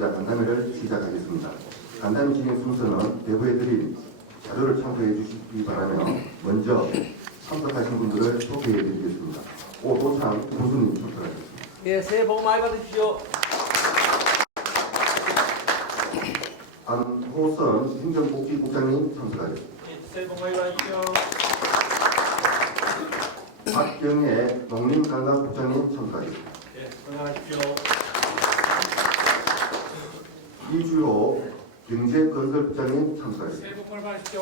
관계자 간담회를 시작하겠습니다. 간담회 진행 순서는 대부해드린 자료를 참고해 주시기 바라며 먼저 참석하신 분들을 소개해 드리겠습니다. 오도창 교수님 참석하셨습니다. 예, 새해 복 많이 받으십시오. 안호선 행정복지국장님 참석하셨습니다. 예, 새해 복 많이 받으십시오. 박경애 농림관광국장님 참석하셨습니다. 예, 건강하십시오. 이주호 경제건설국장님 참석하셨습니다. 새해 복 많이 받으십시오.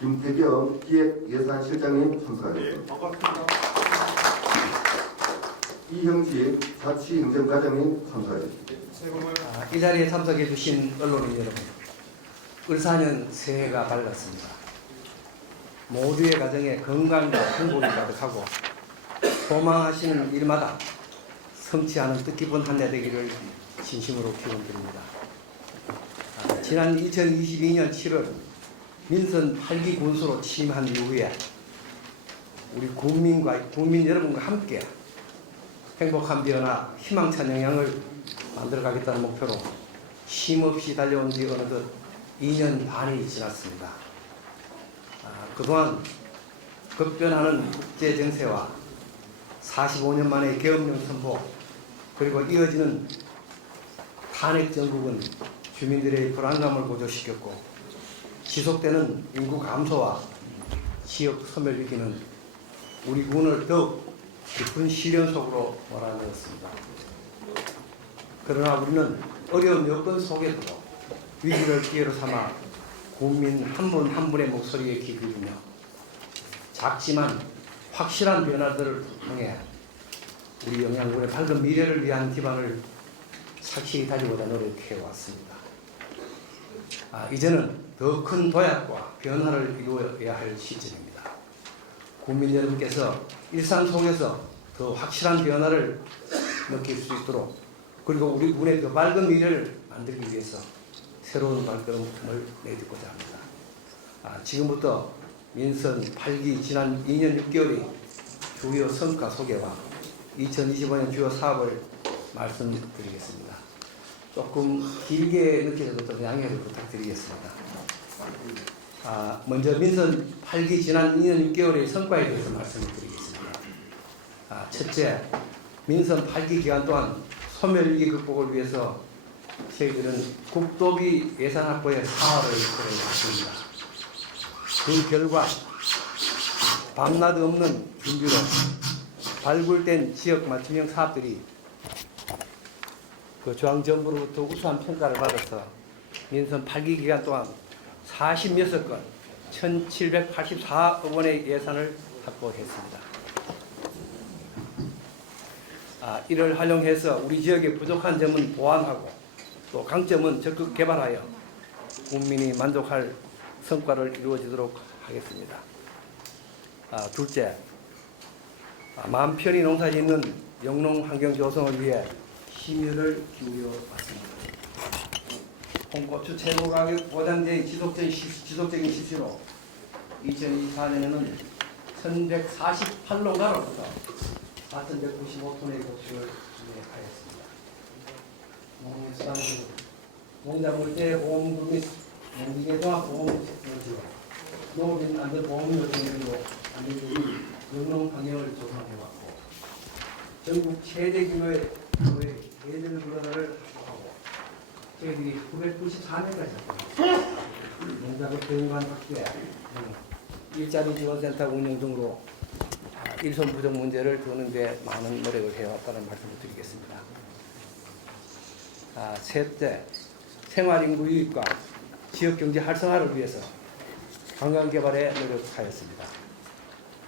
김태경 기획예산실장님 참석하셨습니다. 반갑습니다. 이형식 자치행정과장님 참석하셨습니다. 새해 복 많이 받으십시오. 이 자리에 참석해 주신 언론인 여러분, 을사년 새해가 밝았습니다. 모두의 가정에 건강과 행복이 가득하고 소망하시는 일마다 성취하는 뜻깊은 한 해 되기를 진심으로 기원드립니다. 지난 2022년 7월 민선 8기 군수로 취임한 이후에 우리 국민 여러분과 함께 행복한 변화, 희망찬 영향을 만들어가겠다는 목표로 쉼없이 달려온 지 어느덧 2년 반이 지났습니다. 그동안 급변하는 국제 정세와 45년 만의 계엄령 선포, 그리고 이어지는 탄핵 정국은 주민들의 불안감을 고조시켰고, 지속되는 인구 감소와 지역 소멸 위기는 우리 군을 더욱 깊은 시련 속으로 몰아넣었습니다. 그러나 우리는 어려운 여건 속에서도 위기를 기회로 삼아 국민 한 분 한 분의 목소리에 귀 기울이며 작지만 확실한 변화들을 통해 우리 영양군의 밝은 미래를 위한 기반을 착실히 다지고자 노력해왔습니다. 이제는 더 큰 도약과 변화를 이루어야 할 시점입니다. 국민 여러분께서 일상 속에서 더 확실한 변화를 느낄 수 있도록, 그리고 우리 군의 더 밝은 미래를 만들기 위해서 새로운 발걸음을 내딛고자 합니다. 지금부터 민선 8기 지난 2년 6개월의 주요 성과 소개와 2025년 주요 사업을 말씀드리겠습니다. 조금 길게 느껴져도 좀 양해를 부탁드리겠습니다. 먼저 민선 8기 지난 2년 6개월의 성과에 대해서 말씀을 드리겠습니다. 첫째, 민선 8기 기간 동안 소멸위기 극복을 위해서 저희들은 국도비 예산 확보에 사활을 걸어왔습니다. 그 결과 밤낮 없는 준비로 발굴된 지역 맞춤형 사업들이 그 중앙정부로부터 우수한 평가를 받아서 민선 8기 기간 동안 46건 1,784억 원의 예산을 확보했습니다. 이를 활용해서 우리 지역의 부족한 점은 보완하고 또 강점은 적극 개발하여 국민이 만족할 성과를 이루어지도록 하겠습니다. 둘째, 마음 편히 농사짓는 영농 환경 조성을 위해 심혈을 기울여 왔습니다. 홍고추 최고 가격 보장제의 지속적인 실시로 2024년에는 1,148농가로부터 4,195톤의 고추를 구매하였습니다. 농수산물, 농작물대 보험금 및 농기계조합 보험을 지원, 농업인 안전 보험 요청으로 안전적인 영농 환경을 조성해왔고, 전국 최대 규모의 계절 불어다를 확보하고, 저희들이 994년까지 농작물 교육관 확대, 일자리 지원센터 운영 등으로 일손 부족 문제를 두는 데 많은 노력을 해왔다는 말씀을 드리겠습니다. 셋째, 생활인구 유입과 지역경제 활성화를 위해서 관광개발에 노력하였습니다.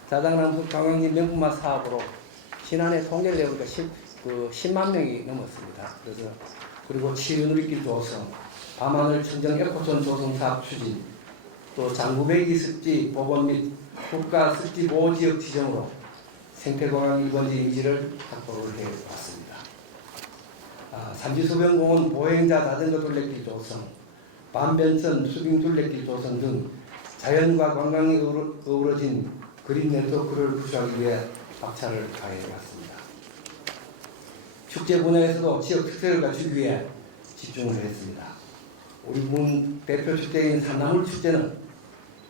자당남북 관광인 명품화 사업으로 지난해 통계를 내보니까 10만 명이 넘었습니다. 그리고 치유누리길 조성, 밤하늘 청정 에코촌 조성 사업 추진, 또 장구배기 습지 보건 및 국가 습지 보호 지역 지정으로 생태공항 1번지 임지를 확보를 해왔습니다. 삼지수변공원 보행자 자전거 둘레길 조성, 반변선 수빙 둘레길 조성 등 자연과 관광이 어우러진 그린 네트워크를 구축하기 위해 박차를 가해왔습니다. 축제 분야에서도 지역 특색을 갖추기 위해 집중을 했습니다. 우리 군 대표 축제인 산나물 축제는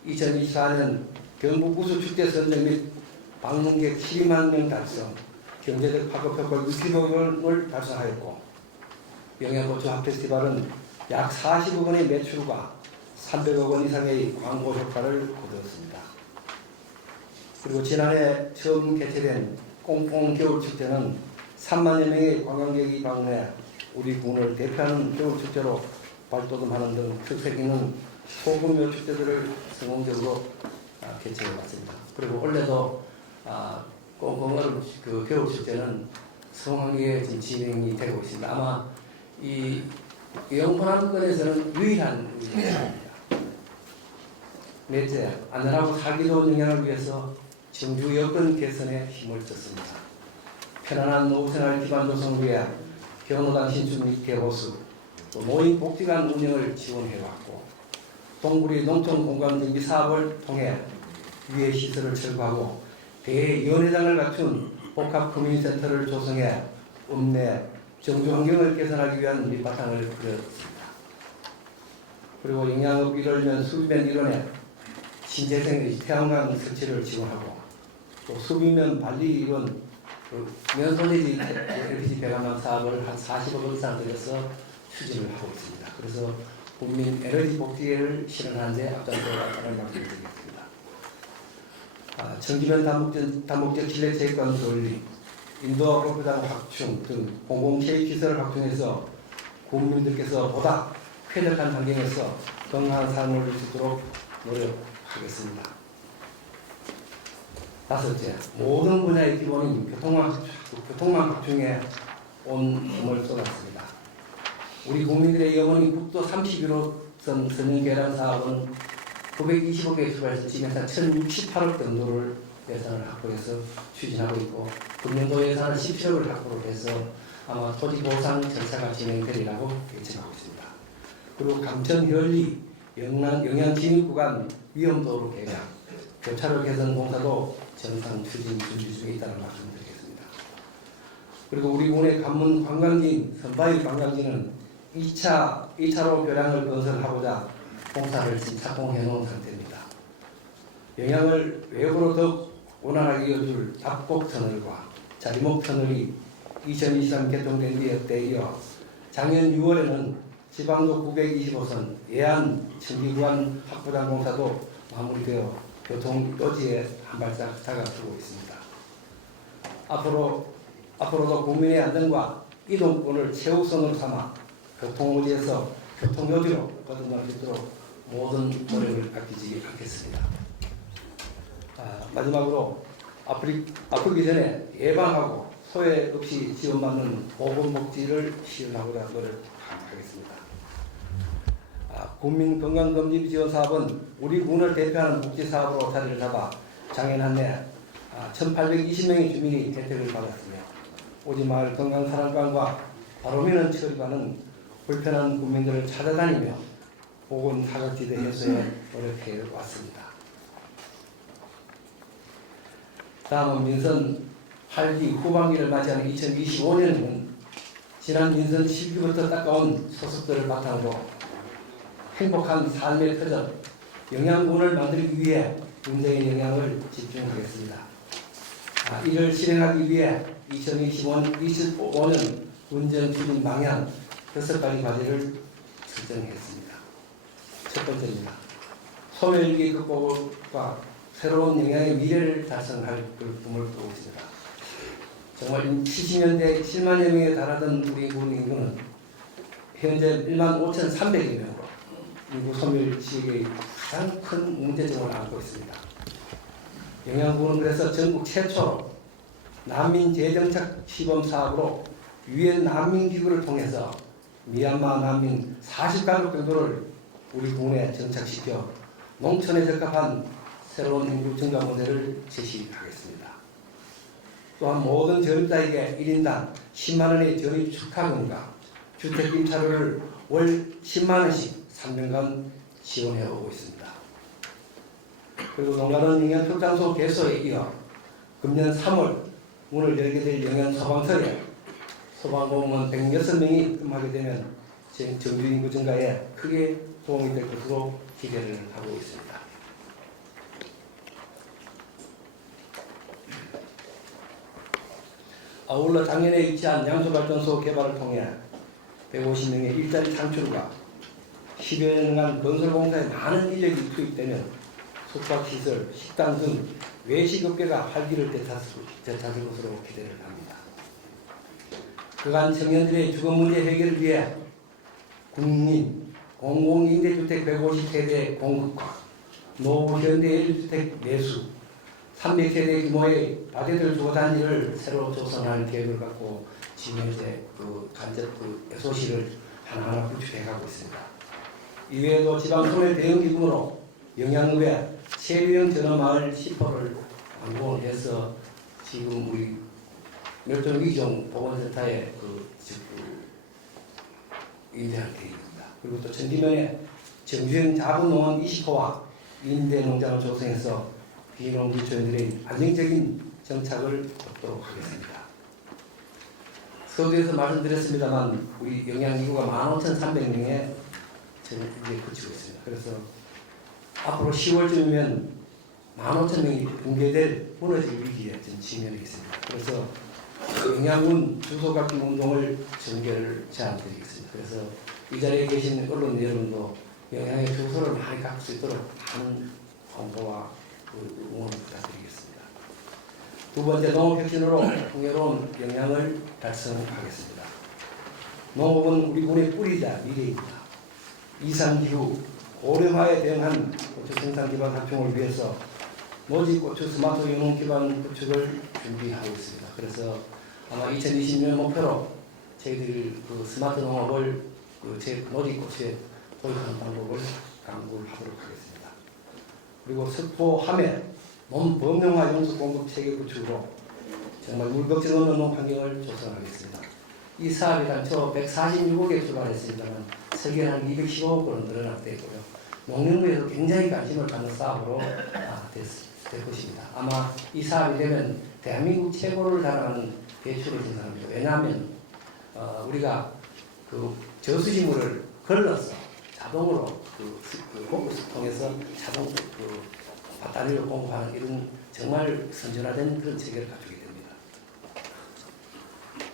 2024년 경북 우수축제 선정 및 방문객 12만 명 달성, 경제적 파급 효과 60억을 달성하였고, 영양고추 핫페스티벌은 약 40억 원의 매출과 300억 원 이상의 광고 효과를 거두었습니다. 그리고 지난해 처음 개최된 꽁꽁 겨울축제는 3만여 명의 관광객이 방문해 우리 군을 대표하는 겨울축제로 발돋움하는 등 특색 있는 소규모 축제들을 성공적으로 개최해왔습니다. 그리고 올해도 꽁꽁 그 겨울축제는 성황리에 지금 진행이 되고 있습니다. 아마 이 영포남권에서는 유일한 축제입니다. 넷째, 안전하고 살기 좋은 영양을 위해서 정주 여건 개선에 힘을 썼습니다. 편안한 노후생활 기반 조성을 위해 경로당 신축 및 개보수, 또 노인 복지관 운영을 지원해왔고, 동구리 농촌 공간 정비 사업을 통해 유해 시설을 철거하고 대연회장을 갖춘 복합 커뮤니티센터를 조성해 읍내 정주 환경을 개선하기 위한 밑바탕을 그렸습니다. 그리고 영양업 1월면 수비면 일원에 신재생 태양광 설치를 지원하고, 또 수비면 관리 이론 면소재지 LPG 배관망 사업을 한 40억 원 이상 들여서 추진을 하고 있습니다. 그래서 국민 에너지 복지를 실현하는 데 앞장서가는 말씀드리겠습니다. 청지면 다목적 실내 체육관 건립, 인도어 골프장 확충 등 공공체육시설을 확충해서 국민들께서 보다 쾌적한 환경에서 건강한 삶을 누릴 수 있도록 노력하겠습니다. 다섯째, 모든 분야의 기본인 교통망 확충에 온 힘을 쏟았습니다. 우리 국민들의 영원히 국도 31호선 선형 개량 사업은 920억에 출발해서 지금 한 1068억 정도를 예산을 확보해서 추진하고 있고, 금년도 예산은 17억을 확보를 해서 아마 토지 보상 절차가 진행되리라고 예측하고 있습니다. 그리고 감천 현리 영양 진입 구간 위험도로 개량, 교차로 개선 공사도 정상 추진 준비 중에 있다는 말씀드리겠습니다. 그리고 우리 군의 관문 관광지인 선바위 관광지는 2차로 교량을 건설하고자 공사를 지금 착공해 놓은 상태입니다. 영양을 외곽으로 더 원활하게 이어줄 답곡 터널과 자리목 터널이 2023 개통된 뒤에 이어 작년 6월에는 지방도 925선 예안 청기구간 확보장 공사도 마무리되어 교통 요지에 한 발짝 다가서고 있습니다. 앞으로도 국민의 안전과 이동권을 최우선으로 삼아 교통요지에서 교통요지로 거듭날 수 있도록 모든 노력을 아끼지 않겠습니다. 마지막으로 아프기 전에 예방하고 소외 없이 지원받는 보건복지를 실현하고자 노력하겠습니다. 국민건강검진 지원 사업은 우리 군을 대표하는 복지사업으로 자리를 잡아 작년 한 해 1,820명의 주민이 혜택을 받았으며, 오지마을 건강사랑관과 바로미는 처리반은 불편한 국민들을 찾아다니며 보건 사각지대 해소에 노력해 왔습니다. 다음은 민선 8기 후반기를 맞이하는 2025년에는 지난 민선 10기부터 닦아온 소속들을 바탕으로 행복한 삶의 터전, 영양군을 만들기 위해 군대의 영양을 집중하겠습니다. 이를 실행하기 위해 2025년 군정 추진 방향 6가지 과제를 설정했습니다. 첫 번째입니다. 소멸위기 극복과 새로운 영양의 미래를 달성할 꿈을 꾸고 있습니다. 정말 70년대 7만여 명에 달하던 우리 군 인구는 현재 15,300여 명으로 인구 소멸 지역의 가장 큰 문제점을 안고 있습니다. 영양군은 그래서 전국 최초로 난민 재정착 시범 사업으로 유엔 난민기구를 통해서 미얀마 난민 40가족 정도를 우리 군에 정착시켜 농촌에 적합한 새로운 인구 증가 모델을 제시하겠습니다. 또한 모든 전입자에게 1인당 10만 원의 전입 축하금과 주택 임차료를 월 10만 원씩 3년간 지원해 오고 있습니다. 그리고 농가는 영양 특장소 개소에 이어 금년 3월 문을 열게 될 영양 소방서에 소방공무원 106명이 입금하게 되면 정규 인구 증가에 크게 도움이 될 것으로 기대를 하고 있습니다. 아울러 작년에 위치한 양수발전소 개발을 통해 150명의 일자리 창출과 10여 년간 건설공사에 많은 인력이 투입되면 숙박시설, 식당 등 외식업계가 활기를 되찾을 것으로 기대를 합니다. 그간 청년들의 주거 문제 해결을 위해 국민 공공임대주택 150세대 공급과 노후 현대 1주택 매수 300세대 규모의 다대들 주거단지를 새로 조성할 계획을 갖고 지금 현재 간접 SOC를 하나하나 구축해가고 있습니다. 이외에도 지방소멸 대응기금으로 영양읍에 체류형 전원마을 10호를 완공을 해서 지금 우리 멸종위기종 보건센터에 임대할 계획입니다. 그리고 또 전지면에 정주행 자본농원 20호와 임대농장을 조성해서 비농지 주민들의 안정적인 정착을 돕도록 하겠습니다. 서두에서 말씀드렸습니다만 우리 영양인구가 15,300명에 이제 그치고 있습니다. 그래서 앞으로 10월쯤이면 15,000명이 붕괴될 무너질 위기에 지금 직면해 있습니다. 그래서 영양군 주소 갖기 운동을 전개를 제안드리겠습니다. 그래서 이 자리에 계신 언론 여러분도 영양의 주소를 많이 갖을 수 있도록 많은 홍보와 응원을 부탁드리겠습니다. 두 번째, 농업혁신으로 풍요로운 영양을 달성하겠습니다. 농업은 우리 군의 뿌리자 미래입니다. 이상기후, 고령화에 대응한 고추 생산 기반 확충을 위해서 노지 고추 스마트 영농 기반 구축을 준비하고 있습니다. 그래서 아마 2020년 목표로 저희들이 스마트 농업을 제 노지 고추에 도입하는 방법을 강구를 하도록 하겠습니다. 그리고 석포 함해 논범용화 용수 공급 체계 구축으로 정말 물 걱정 없는 농환경을 조성하겠습니다. 이 사업이 당초 146억에 출발했습니다만 설계는 215억 원으로 늘어났고 있고요. 농림부에서 굉장히 관심을 갖는 사업으로 될 것입니다. 아마 이 사업이 되면 대한민국 최고를 자랑하는 배추를 생산합니다. 왜냐하면 우리가 저수지물을 걸러서 자동으로 공급을 통해서 자동 밭다리를 공급하는 이런 정말 선진화된 그런 체계를 가지게 됩니다.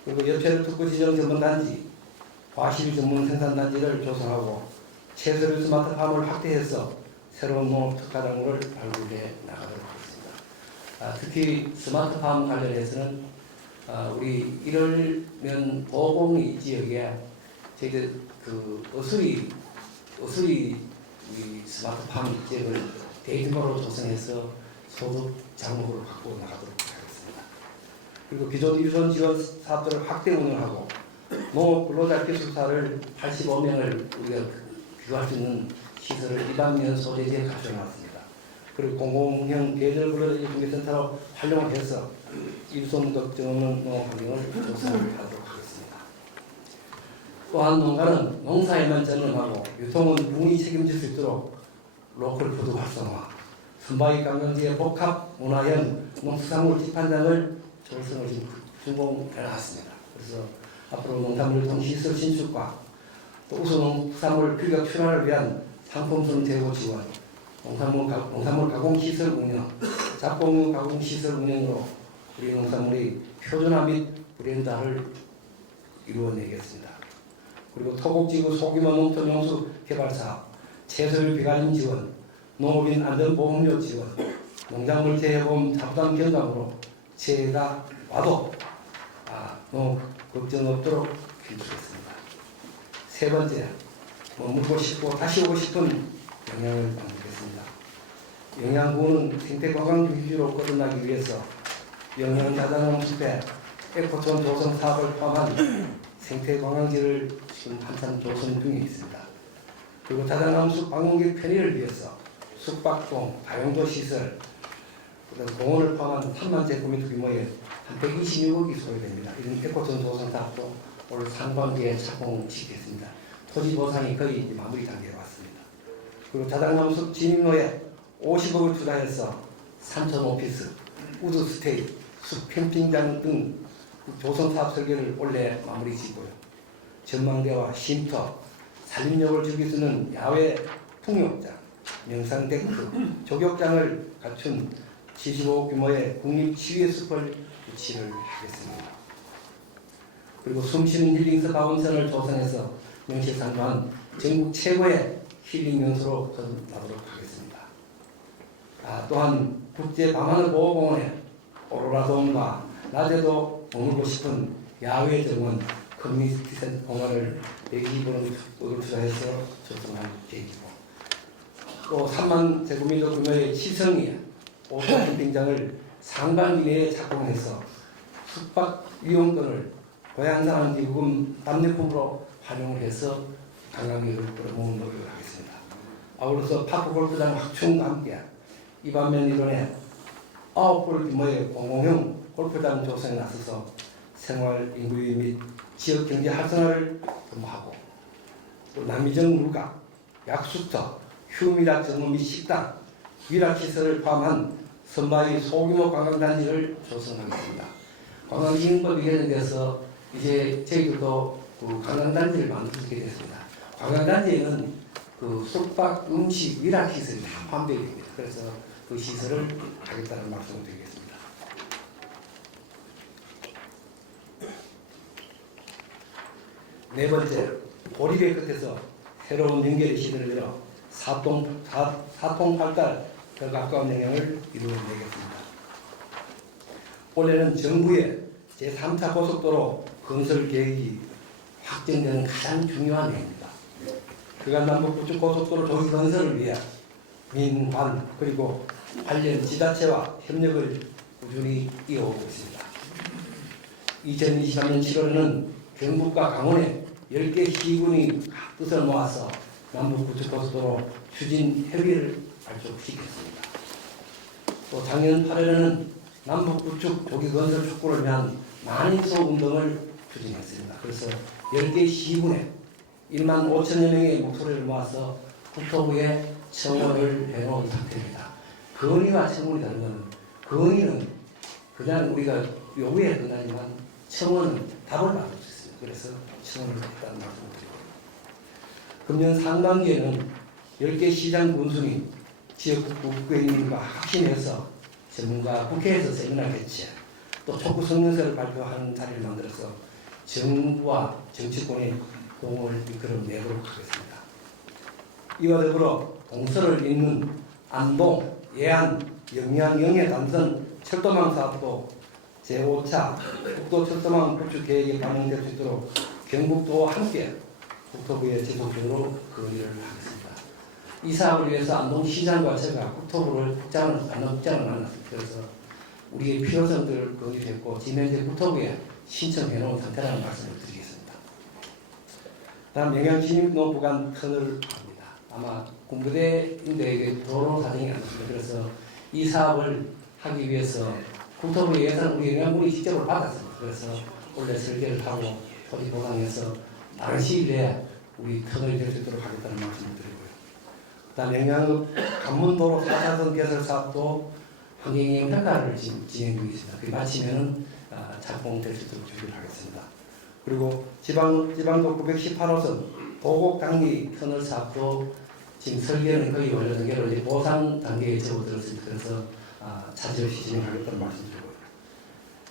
그리고 옆에를 특구 지정 전문단지, 과실 전문 생산단지를 조성하고 채소류 스마트팜을 확대해서 새로운 농업 특화작물을 발굴해 나가도록 하겠습니다. 특히 스마트팜 관련해서는 우리 1월면 도곡리 지역에 저희들 어수리 스마트팜 지역을 데이터로 조성해서 소득 작물을 갖고 나가도록 하겠습니다. 그리고 기존 유선 지원 사업들을 확대 운영하고 농업 근로자 기술사를 85명을 우리가 비교할 수 있는 시설을 200년 소재지에 갖춰놨습니다. 그리고 공공형 계절 근로자 중개센터로 활용을 해서 일손 걱정 없는 농업 환경을 조성하도록 하겠습니다. 또한 농가는 농사에만 전념하고 유통은 분이 책임질 수 있도록 로컬 푸드 활성화, 선박이 관광지의 복합 문화형 농수산물 집판장을 조성을 지금 준공해 놨습니다. 그래서 앞으로 농산물 유통시설 신축과 또 우수 농수산물 규격 출하를 위한 상품성 제고 지원, 농산물 가공시설 운영, 잡곡류 가공시설 운영으로 우리 농산물의 표준화 및 브랜드화를 이루어내겠습니다. 그리고 토곡지구 소규모 농촌 용수 개발 사업, 채소류 비관림 지원, 농업인 안전보험료 지원, 농작물 재해보험 자부담 경감으로 재해가 와도 농업 걱정 없도록 기술했습니다. 세 번째, 머물고 싶고 다시 오고 싶은 영양을 만들겠습니다. 영양부는 생태관광 위주로 거듭나기 위해서 영양자산농 숲에 에코촌 조성 사업을 포함한 생태관광지를 지금 한참 조성 중에 있습니다. 그리고 자장암숲 방문객 편의를 위해서 숙박동, 다용도 시설, 그다음 공원을 포함한 3만 제곱미터 규모의 한 126억이 소요됩니다. 이런 에코촌 조성 사업도 올 상반기에 착공시켰습니다. 토지 보상이 거의 마무리 단계에 왔습니다. 그리고 자장암숲 진입로에 50억을 투자해서 산천 오피스, 우드 스테이, 숲 캠핑장 등 조성 사업 설계를 올해 마무리 짓고요. 전망대와 쉼터, 산림욕을 즐길 수 있는 야외 풍욕장, 명상데크, 족욕장을 갖춘 75 규모의 국립치유의 숲을 유치를 하겠습니다. 그리고 숨쉬는 힐링스파 온천을 조성해서 명실상부한 전국 최고의 힐링 명소로 거듭나도록 하겠습니다. 또한 국제 밤하늘 보호공원에 오로라돔과 낮에도 머물고 싶은 야외 정원 커뮤니티 센터 공간을 120원을 투자해서 조성할 계획이고, 또 3만 제곱미터 규모의 시성리에 오토 캠핑장을 상반기 내에 착공해서 숙박 이용권을 고향사람 기부금 담력금으로 활용을 해서 관광객을 끌어모으는 노력을 하겠습니다. 아울러서 파크 골프장 확충과 함께 이반면 일원에 9골 규모의 공공형 골프장 조성에 나서서 생활 인구 유입 및 지역 경제 활성화를 도모하고, 또 남이정 물가, 약수터, 휴미락 정원 및 식당, 위락시설을 포함한 선바위 소규모 관광단지를 조성하겠습니다. 관광기능법이 개정돼서 이제 저희들도 그 관광단지를 만들게 됐습니다. 관광단지에는 그 숙박, 음식, 위락시설이 다 포함되어 있습니다. 그래서 그 시설을 하겠다는 말씀을 드리겠습니다. 네 번째, 고립의 끝에서 새로운 연결의 시대를 열어 사통팔달 더 가까운 영향을 이루어내겠습니다. 올해는 정부의 제3차 고속도로 건설 계획이 확정되는 가장 중요한 해입니다. 그간 남북 구축 고속도로 조기 건설을 위해 민관 그리고 관련 지자체와 협력을 꾸준히 이어오고 있습니다. 2023년 7월에는 경북과 강원에 10개 시군이 뜻을 모아서 남북 구축 고속도로 추진 협의를 발족시켰습니다. 또 작년 8월에는 남북 구축 조기 건설 촉구를 위한 만인소 운동을 추진했습니다. 그래서 10개 시군에 1만 5천여 명의 목소리를 모아서 국토부에 청원을 해놓은 상태입니다. 건의와 청원이 다른 것은, 건의는 그냥 우리가 요구에 끝나지만 청원은 답을 받을 수 있습니다. 그래서 청원을 했다는 말씀을 드리고, 금년 상반기에는 10개 시장 군수님, 지역구 국회의원님과 합심해서 전문가 국회에서 세미나 개최, 또 촉구 성명서를 발표하는 자리를 만들어서 정부와 정치권의 도움을 이끌어내도록 하겠습니다. 이와 더불어 동서를 잇는 안동, 예안, 영양, 영해, 단선 철도망 사업도 제5차 국도철도망 구축 계획에 반영될 수 있도록 경북도와 함께 국토부에 지속적으로 건의를 하겠습니다. 이 사업을 위해서 안동시장과 제가 국토부를 국장을 만났습니다. 그래서 우리의 필요성들을 건의했고 지금 현재 국토부에 신청해 놓은 상태라는 말씀을 드리겠습니다. 다음 영양진입로 구간 터널을 합니다. 아마 군부대인데 이게 도로 사정이 안 됐습니다. 그래서 이 사업을 하기 위해서 국토부 예산 우리 영양군이 직접을 받았습니다. 그래서 원래 설계를 하고 토지 보강해서 빠른 시일 내에 우리 터널이 될 수 있도록 하겠다는 말씀을 드리고요. 그다음 영양읍 관문도로 4차선 개설 사업도 환경영향 평가를 지금 진행 중에 있습니다. 그게 마치면은 착공될 수 있도록 준비를 하겠습니다. 그리고 지방도 918호선 도곡 단기 터널 사업도 지금 설계는 거의 완료된 게로 이제 보상 단계에 접어들었습니다. 그래서 차질 없이 진행하겠다는 말씀드리고요.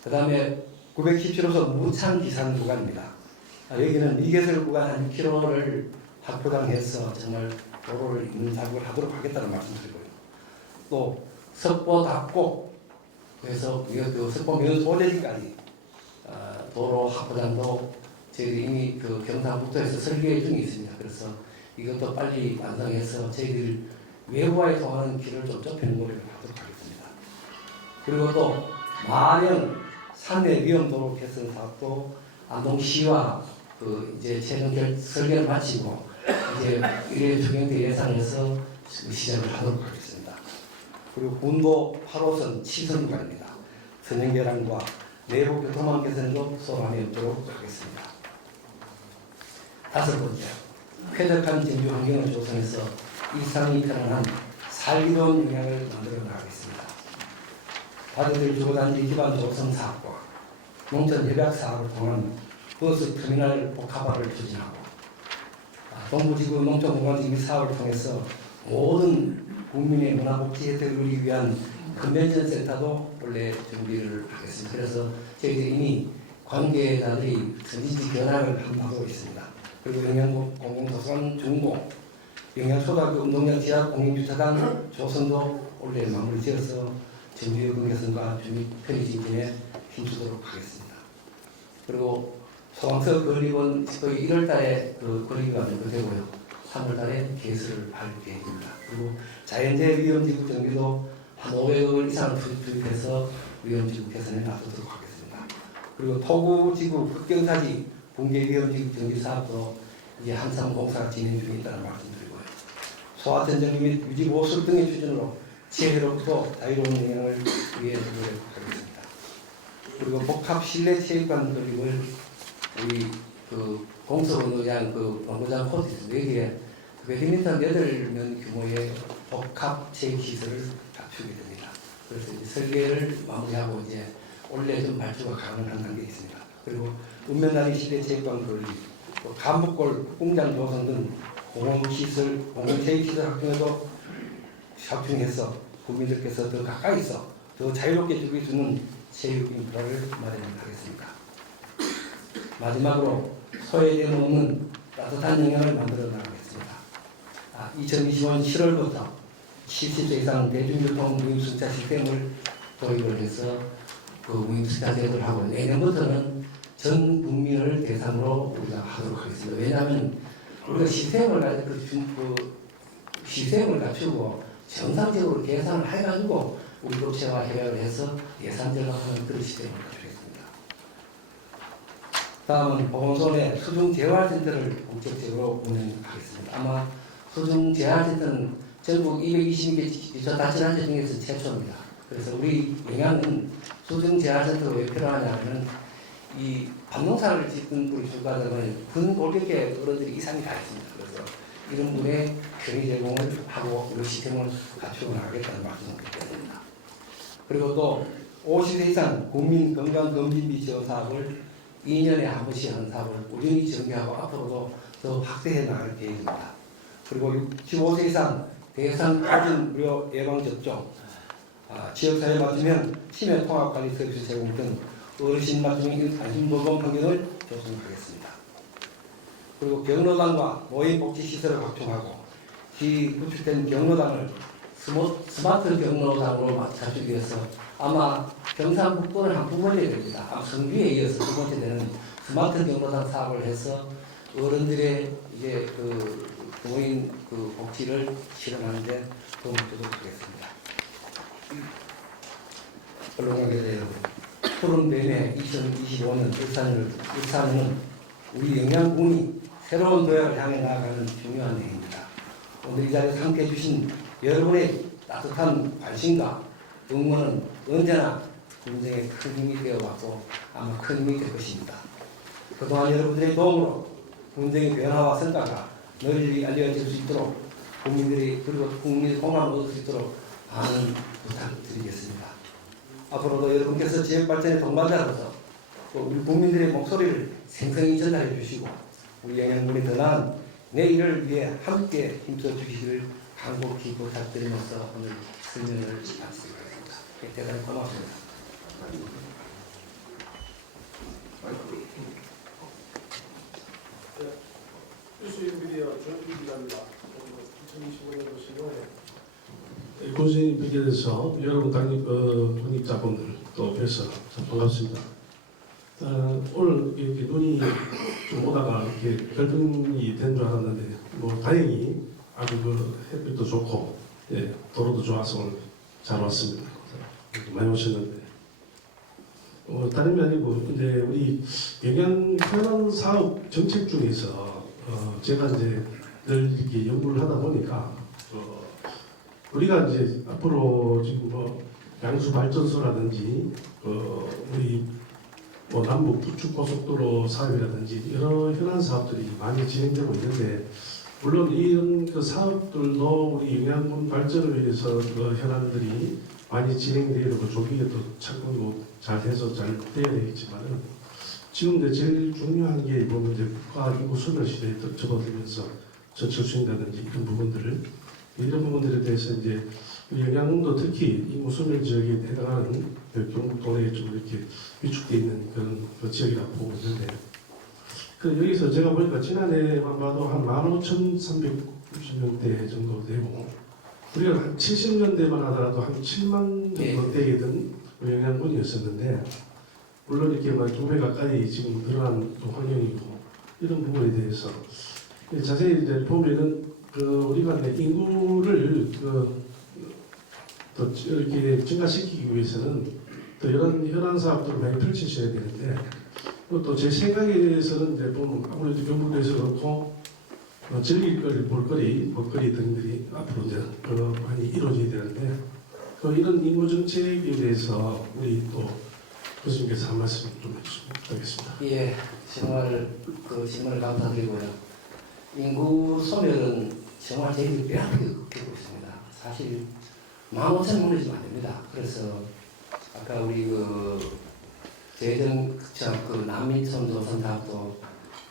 그 다음에 917호선 무창 기산 구간입니다. 여기는 미개설 구간 한 6km를 확보당해서 정말 도로를 있는 작업을 하도록 하겠다는 말씀드리고요. 또 석보 답곡 그래서 그 석보 면 소재지까지 도로 확보장도 저희들이 이미 그 경상북도에서 설계 중에 있습니다. 그래서 이것도 빨리 완성해서 저희들 외부와의 통하는 길을 좀 좁히는 노력을 하도록 하겠습니다. 그리고 또 마령 산내 위험도로 개선 사업도 안동시와 그 이제 최종 설계를 마치고 이제 1회 중형대 예산에서 시작을 하도록 하겠습니다. 그리고 군도 8호선 7선 구간입니다. 선행 개량과 내부 교통망 개선도 소홀함이 없도록 하겠습니다. 다섯 번째, 쾌적한 진주 환경을 조성해서 일상이 편안한 살기로운 영향을 만들어 나가겠습니다. 다들 주거단지 기반 조성 사업과 농촌 협약 사업을 통한 버스 터미널 복합화를 추진하고 동부지구 농촌공간지기 사업을 통해서 모든 국민의 문화복지 혜택을 누리기 위한 컨벤션 센터도 원래 준비를 하겠습니다. 그래서 저희들이 이미 관계자들이 선진지 견학을 하고 있습니다. 그리고 영양국 공공도서관 준공, 영양초등학교 운동장 지하 공영주차장 조성도 올해 마무리 지어서 정비요금 개선과 주민 편의 증진에 힘쓰도록 하겠습니다. 그리고 소방서 건립은 거의 1월 달에 그 건립이 되고요. 3월 달에 개설을 할 계획입니다. 그리고 자연재해 위험지구 정비도 한 500억 이상 투입해서 위험지구 개선에 나서도록 하겠습니다. 그리고 토구지구 급경사지 붕괴 위험지구 정비 사업도 이제 한참 공사가 진행 중에 있다는 말씀드리고요. 소하천정비 및 유지보수 등의 추진으로 재해로부터 자유로운 영향을 위해 노력하겠습니다. 그리고 복합 실내 체육관 건립을 우리 그 공서운동장 그 농구장 코트 4개에 배드민턴 8명 규모의 복합 체육시설을 갖추게 됩니다. 그래서 이제 설계를 마무리하고 이제 올해 좀 발주가 가능한 단계에 있습니다. 그리고 읍면단위 실내 체육관 건립, 간목골 공장 조성 등 공공시설, 공공체육시설 확충해서 국민들께서 더 가까이서 더 자유롭게 즐길 수 있는 체육 인프라를 마련하겠습니다. 마지막으로 소외되는 없는 따뜻한 영향을 만들어 나가겠습니다. 2020년 7월부터 70세 이상 대중교통 무임승차 시스템을 도입을 해서 그 무임승차 제도를 하고 내년부터는 전 국민을 대상으로 우리가 하도록 하겠습니다. 왜냐하면 우리가 시스템을 갖추고 정상적으로 계산을 해가지고 우리 업체와 협약을 해서 예산 절감하는 그런 시스템을 갖추겠습니다. 다음은 보건소의 수중재활센터를 본격적으로 운영하겠습니다. 아마 수중재활센터는 전국 220개 기초자치단체 중에서 최초입니다. 그래서 우리 영양은 수중재활센터가 왜 필요하냐면 이 밥농사를 짓는 우리 주가들은 근골격계 어른들이 이상이 다 있습니다. 그래서 이런 분의 편의 제공을 하고 우리 시스템을 갖추어 나가겠다는 말씀을 드립니다. 그리고 또 50세 이상 국민 건강검진비 지원 사업을 2년에 한 번씩 하는 사업을 꾸준히 전개하고 앞으로도 더 확대해 나갈 계획입니다. 그리고 65세 이상 대상 파진 무료 예방접종, 지역사회 맞으면 치매 통합관리 서비스 제공 등 어르신 맞춤형 안심보건 환경을 조성하겠습니다. 그리고 경로당과 노인복지시설을 확충하고 구축된 경로당을 스마트 경로당으로 맞추기 위해서 아마 경상북도는 한 두 번째 됩니다. 아마 성주에 이어서 두 번째 되는 스마트 경로당 사업을 해서 어른들의 이제 그 노인 그 복지를 실현하는데 도움을 주도록 하겠습니다. 언론관계자 여러분, 푸른 뱀의 2025년 울산은 우리 영양군이 새로운 도약을 향해 나아가는 중요한 해입니다. 오늘 이 자리에 함께해 주신 여러분의 따뜻한 관심과 응원은 언제나 군정에 큰 힘이 되어왔고 아마 큰 힘이 될 것입니다. 그동안 여러분들의 도움으로 군정의 변화와 성과가 널리 알려질 수 있도록 국민들이 그리고 국민의 공감을 얻을 수 있도록 많은 부탁드리겠습니다. 앞으로도 여러분께서 지역 발전의 동반자로서 또 우리 국민들의 목소리를 생생히 전달해 주시고 우리 영양군의 더 나은 내일을 위해 함께 힘써 주시기를 간곡히 부탁드리면서 오늘 설명을 마치겠습니다. 대단히 고맙습니다. 뉴스미디어 조현준 기자입니다. 2025년도 신년에 고생이 뵙게 돼서 여러분 독립자분들 또 뵈서 참 반갑습니다. 오늘 이렇게 눈이 좀 오다가 이렇게 별풍이 된 줄 알았는데 뭐 다행히 아주 그 햇빛도 좋고 도로도 좋아서 오늘 잘 왔습니다. 많이 오셨는데 다름이 아니고 이제 우리 영양 편한 사업 정책 중에서 제가 이제 늘 이렇게 연구를 하다 보니까 우리가 이제 앞으로 지금 뭐 양수 발전소라든지 우리 뭐 남북 부축 고속도로 사업이라든지 여러 현안 사업들이 많이 진행되고 있는데 물론 이런 그 사업들도 우리 영양군 발전을 위해서 그 현안들이 많이 진행되어 있고 조기에 또 착공도 잘 돼서 잘 돼야 되겠지만은 지금 이제 제일 중요한 게 보면 이제 국가 인구 소멸 시대에 또 접어들면서 저출생이라든지 이런 부분들을 이런 부분들에 대해서 이제 영양도 특히 인구 소멸 지역에 해당하는 경북 도내에 좀 이렇게 위축되어 있는 그런 그 지역이라고 보고 있는데 그 여기서 제가 보니까 지난해만 봐도 한 15,360명대 정도 되고 우리가 한 70년대만 하더라도 한 7만 정도 되던 영양군이었었는데 물론 이렇게 막 2배 가까이 지금 늘어난 또 환경이고 이런 부분에 대해서 자세히 이제 보면은 그 우리가 이제 인구를 또 이렇게 증가시키기 위해서는 또 이런 현안 사업들을 많이 펼치셔야 되는데 또 제 생각에서는 이제 보면 아무래도 경북도에서 그렇고 즐길 거리, 볼거리, 먹거리 등들이 앞으로 이제 많이 이루어져야 되는데 이런 인구 정책에 대해서 우리 또 교수님께서 한 말씀 좀 해주시면 부탁드리겠습니다. 예, 정말 그 질문을 감사드리고요. 인구 소멸은 정말 저희들이 뼈아프게 겪고 있습니다. 사실 15,000 무너지면 안 됩니다. 그래서 아까 우리 재정 그 난민촌 조선 사업도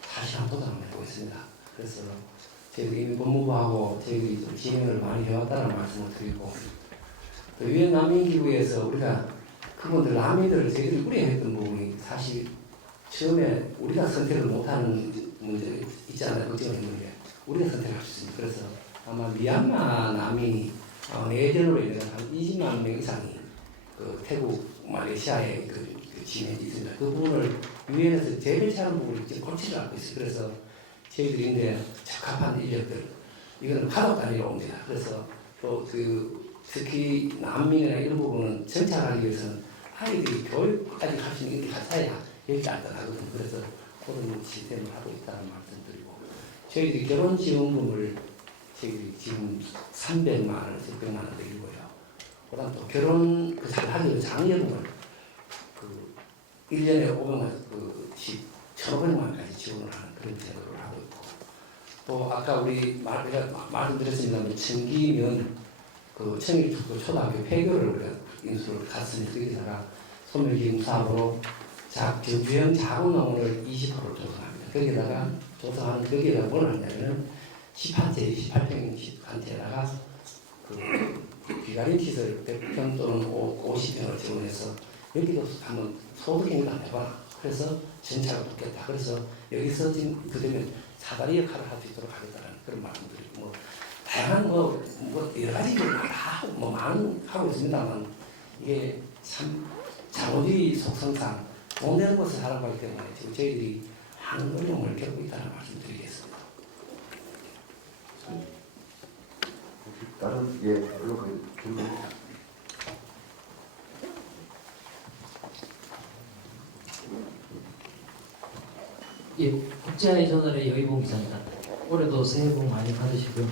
사실 한 번도 안 하고 있습니다. 그래서 저희들이 이미 법무부하고 저희들이 좀 진행을 많이 해왔다는 말씀을 드리고 또 유엔 난민기구에서 우리가 그분들 난민들을 저희들이 우려했던 부분이 사실 처음에 우리가 선택을 못하는 문제 있잖아요. 걱정을 했는데 우리가 선택할 수 있습니다. 그래서 아마 미얀마 난민이 내전으로 인해서 한 20만 명 이상이 그 태국, 말레이시아에 진행이 있습니다. 그 부분을 유엔에서 재배치하는 부분을 지금 고치를 하고 있어요. 그래서 저희들이 이제 적합한 인력들 이거는 가족 단위로 옵니다. 그래서 또 특히 난민이나 이런 부분은 정착하기 위해서는 아이들이 교육까지 할 수 있는 게 같아야 여기 안전하거든요. 그래서 그런 시스템을 하고 있다는 말씀드리고 저희들이 결혼지원금을 저희들이 지금 300만 원에서 100만 원 드리고요. 그다음 또 결혼 잘 하기 위해서 장려금을 1년에 500만 원씩 1,500만 원까지 지원을 하는 그런 제도를 하고 있고 또 아까 우리 말씀드렸습니다만 청기면 청일 초등학교 폐교를 우리가 인수를 갔으니 거기다가 소멸기금 사업으로 주형 자본농원을 20% 조성합니다. 거기다가 조성하는 거기에다가 뭘 하냐면은 18평 집한테다가 비가림 시설 100평 또는 50평을 지원해서 여기도 한번 소득행위를 한번 해봐라. 그래서 전차가 붙겠다. 그래서 여기서 지금 그러면 사다리 역할을 할 수 있도록 하겠다는 그런 말씀드리고 다양한 여러 가지 다 많은 하고 있습니다만 이게 참 자본주의 속성상 돈 내는 것을 살아가기 때문에 지금 저희들이 많은 어려움을 겪고 있다는 말씀드리겠습니다. 다른 언론 질문. 예, 국제아이 저널의 여의봉 기자입니다. 올해도 새해 복 많이 받으시고요.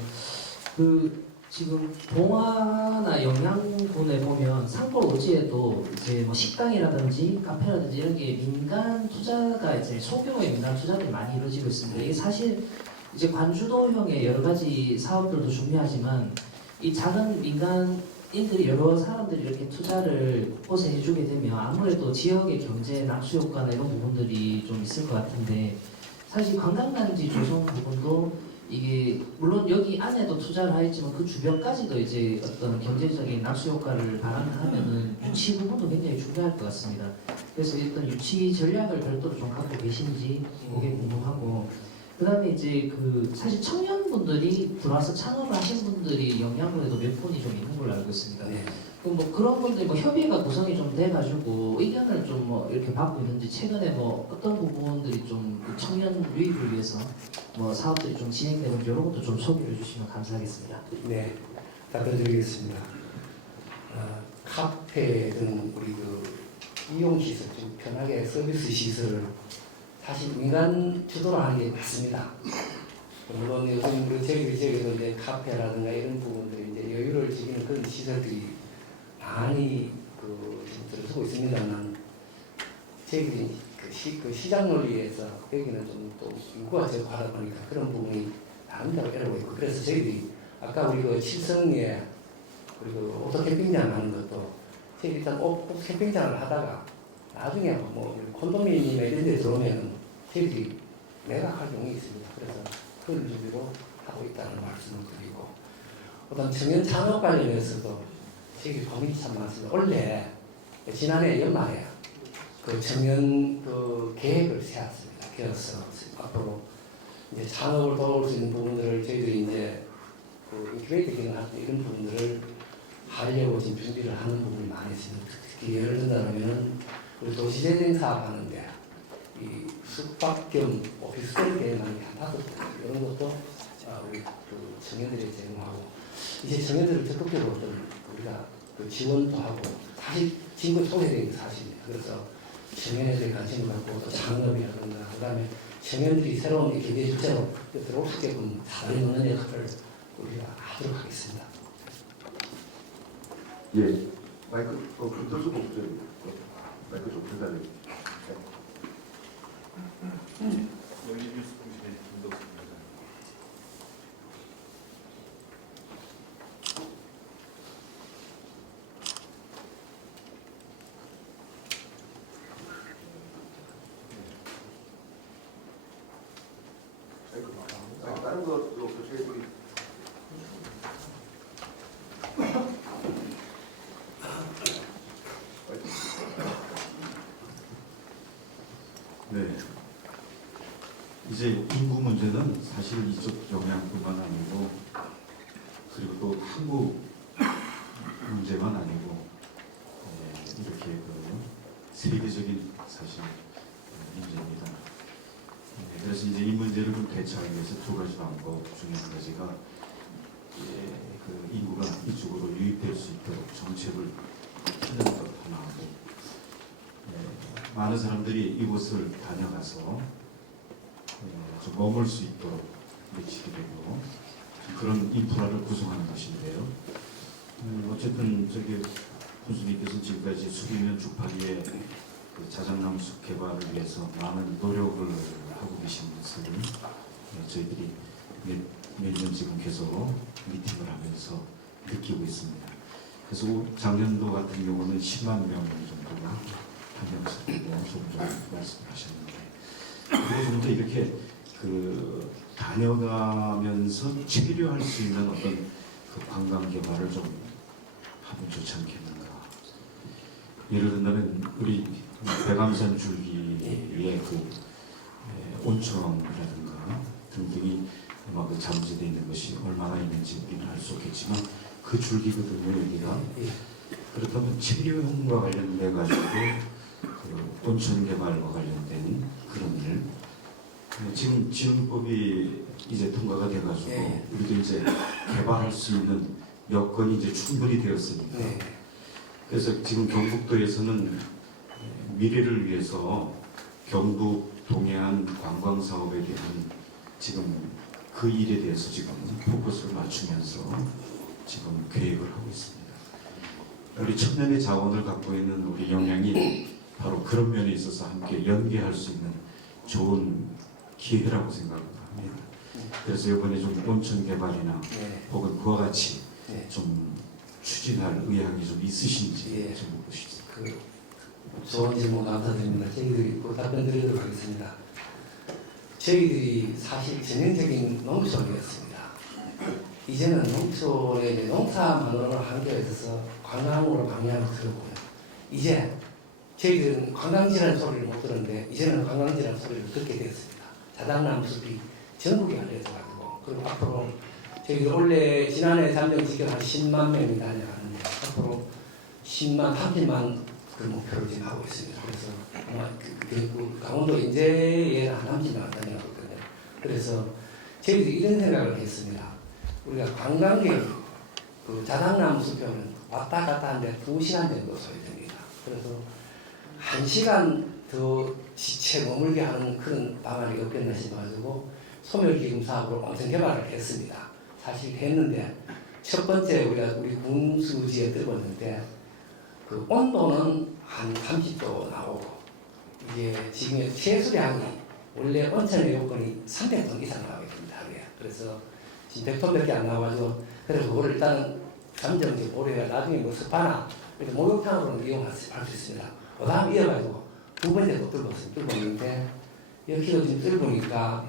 지금 동화나 영양분에 보면 상골 오지에도 이제 뭐 식당이라든지 카페라든지 이런 게 민간 투자가 이제 소규모의 민간 투자들이 많이 이루어지고 있습니다. 이게 사실 이제 관주도형의 여러 가지 사업들도 중요하지만 이 작은 민간인들이 여러 사람들이 이렇게 투자를 곳곳에 해주게 되면 아무래도 지역의 경제 낙수 효과나 이런 부분들이 좀 있을 것 같은데 사실 관광단지 조성 부분도 이게 물론 여기 안에도 투자를 하겠지만 그 주변까지도 이제 어떤 경제적인 낙수 효과를 바라면은 유치 부분도 굉장히 중요할 것 같습니다. 그래서 일단 유치 전략을 별도로 좀 갖고 계신지 그게 궁금하고 그다음에 이제 사실 청년분들이 들어와서 창업을 하신 분들이 영양분에도 몇 분이 좀 있는 걸로 알고 있습니다. 네. 그런 분들 협의가 구성이 좀 돼가지고 의견을 좀 이렇게 받고 있는지 최근에 어떤 부분들이 좀 청년 유입을 위해서 사업들이 좀 진행되는지 이런 것도 좀 소개해 주시면 감사하겠습니다. 네, 답변드리겠습니다. 카페 등 우리 이용 시설, 좀 편하게 서비스 시설을 사실 민간 주도로 하는 게 맞습니다. 물론 요즘 저희 지역에도 이제 카페라든가 이런 부분들이 이제 여유를 즐기는 그런 시설들이 많이 지금 들어서고 있습니다만 저희들이 시장 논리에서 여기는 좀 또 인구가 적하다 보니까 그런 부분이 나름대로 애로고 있고 그래서 저희들이 아까 우리 칠성리에 그리고 오토 캠핑장 하는 것도 저희 일단 꼭 캠핑장을 하다가 나중에 뭐 콘도미니엄 이런 데 들어오면 저희들이 매각할 경우가 있습니다. 그래서 그걸 준비로 하고 있다는 말씀을 드리고, 그다음 청년 창업 관련해서도 저희 고민이 참 많습니다. 원래 지난해 연말에 그 청년 그 계획을 세웠습니다. 그래서 앞으로 이제 창업을 도울 수 있는 부분들을 저희들이 이제 그 인큐베이터 기능할 때 이런 부분들을 하려고 지금 준비를 하는 부분이 많이 있습니다. 특히 예를 든다면은 우리 도시재생 사업 하는데 이 숙박 겸 오피스텔 계획하는 게 한 5개 이런 것도 우리 그 청년들이 제공하고, 이제 청년들을 적극적으로 어떤 우리가 그 지원도 하고, 사실 지금 소개된 게 사실입니다. 그래서 청년에 대해 관심을 갖고 또 창업이라든가 그다음에 청년들이 새로운 기대 주체로 들어올 수 있게끔 다른 있는 역할을 우리가 하도록 하겠습니다. 예, 마이크 김철수 목소리 마이크 좀 전달해. 여기 뉴스 공신의 김덕수입니다. 다른 것도 저희들이 네. 이제 인구 문제는 사실 이쪽 영향뿐만 아니고, 그리고 또 한국 문제만 아니고 이렇게 그 세계적인 사실 문제입니다. 그래서 이제 이 문제를 좀 대처하기 위해서 두 가지 방법 중에 한 가지가 그 인구가 이쪽으로 유입될 수 있도록 정책을 하는 것 하나하고, 많은 사람들이 이곳을 다녀가서 좀 머물 수 있도록 미치게 되고 그런 인프라를 구성하는 것인데요. 어쨌든 저기 군수님께서 지금까지 수리면 주파리의 그 자작나무 숲 개발을 위해서 많은 노력을 하고 계신 것을 저희들이 몇 년 지금 계속 미팅을 하면서 느끼고 있습니다. 그래서 작년도 같은 경우는 10만 명 정도가 다녀왔었다고 조금 전에 말씀하셨는데, 그리고 좀 더 이렇게 그 다녀가면서 체류할 수 있는 어떤 그 관광 개발을 좀 하면 좋지 않겠는가. 예를 들면 우리 백암산 줄기의 그 온천이라든가 등등이 아마 그 잠재되어 있는 것이 얼마나 있는지 우리는 알 수 없겠지만 그 줄기거든요, 여기가. 그렇다면 체류형과 관련돼 가지고 그 온천 개발과 관련된 그런 일, 지금 지원법이 이제 통과가 돼가지고 우리도 이제 개발할 수 있는 여건이 이제 충분히 되었으니까. 그래서 지금 경북도에서는 미래를 위해서 경북 동해안 관광 사업에 대한 지금 그 일에 대해서 지금 포커스를 맞추면서 지금 계획을 하고 있습니다. 우리 천년의 자원을 갖고 있는 우리 영양이 바로 그런 면에 있어서 함께 연계할 수 있는 좋은 기회라고 생각합니다. 그래서 이번에 좀 온천 개발이나 혹은 그와 같이 좀 추진할 의향이 좀 있으신지 좀 묻고 싶습니다. 그 좋은 질문 감사드립니다. 저희들이 또 답변 드리도록 하겠습니다. 저희들이 사실 전형적인 농촌이었습니다. 이제는 농촌에 이제 농사만으로 한계가 있어서 관광으로 방향을 틀었고요. 이제 저희들은 관광지라는 소리를 못 들었는데 이제는 관광지라는 소리를 듣게 되었습니다. 자작나무 숲이 전국에 알려져가지고, 그리고 앞으로 저희들 원래 지난해 잠정 지금 한 10만 명이 다녀가는데 앞으로 10만, 30만 그 목표를 지금 하고 있습니다. 그래서 아마 그 강원도 인제에 한 30만 다녀가고 있거든요. 그래서 저희들이 이런 생각을 했습니다. 우리가 관광객 그 자작나무 숲에는 왔다 갔다 하는데 2시간 정도 소요됩니다. 그래서 1시간 더 지체 머물게 하는 그런 방안이 없겠나 싶어가지고 소멸기금 사업으로 온천 개발을 했습니다. 사실 했는데 첫 번째 우리 군수지에 들어갔는데 그 온도는 한 30도 나오고, 이게 지금 최수량이 원래 온천의 요건이 300톤 이상 나오게 됩니다. 하루에. 그래서 지금 100톤밖에 안 나와가지고, 그래서 그걸 일단은 잠정적 오래가 나중에 뭐 스파나 이렇게 목욕탕으로는 이용할 수 있습니다. 그 다음 이어가지고 두 번째 또 뚫었는데 이렇게 지금 뚫으니까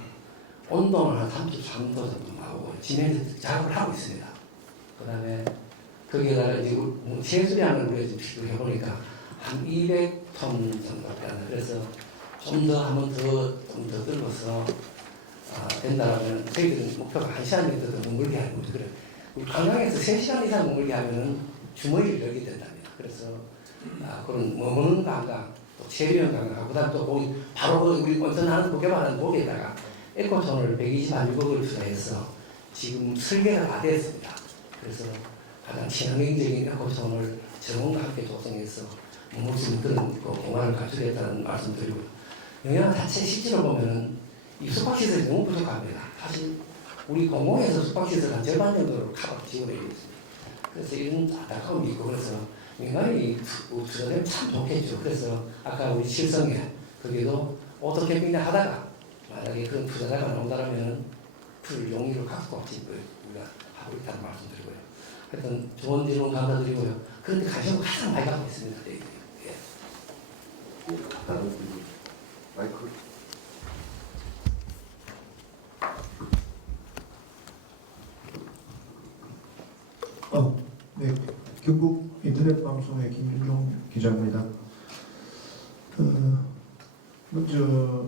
온도는 한 33도 정도 나오고 지면에서 작업을 하고 있습니다. 그 다음에 거기에다가 이제 세수량을 우리가 지금 비교를 해보니까 한 200톤 정도밖에 안 돼요. 그래서 좀 더 한 번 좀 더 뚫어서 된다면 저희들은 목표가 1시간 정도 더 머물게 하는 거죠. 그래. 우리 관광에서 3시간 이상 머물게 하면은 주머니를 열게 된답니다. 그래서 그런 머무는 관광, 또 체류형 관광, 그다음 또 거기 바로 우리 온천하는 개발하는 거기에다가 에코톤을 120만 6억을 투자해서 지금 설계가 다 됐습니다. 그래서 가장 친환경적인 에코톤을 정원과 함께 조성해서 머물 수 있는 그런 공간을 갖추겠다는 말씀드리고요. 영양 자체 실질로 보면은 이 숙박시설이 너무 부족합니다. 사실 우리 공공에서 숙박시설 한 절반 정도로 카바 지원해 있습니다. 그래서 이런 안타까움이 있고 그래서 민간이 투자되면 참 좋겠죠. 그래서 아까 우리 실성에 거기도 오토 캠핑을 하다가 만약에 그런 투자자가 나온다면 그 용의를 갖고 우리가 하고 있다는 말씀드리고요. 하여튼 좋은 질문 감사드리고요. 그런데 관심을 가장 많이 갖고 있습니다. 예. 다른 질문. 마이크. 네, 경북 인터넷 방송의 김윤종 기자입니다. 먼저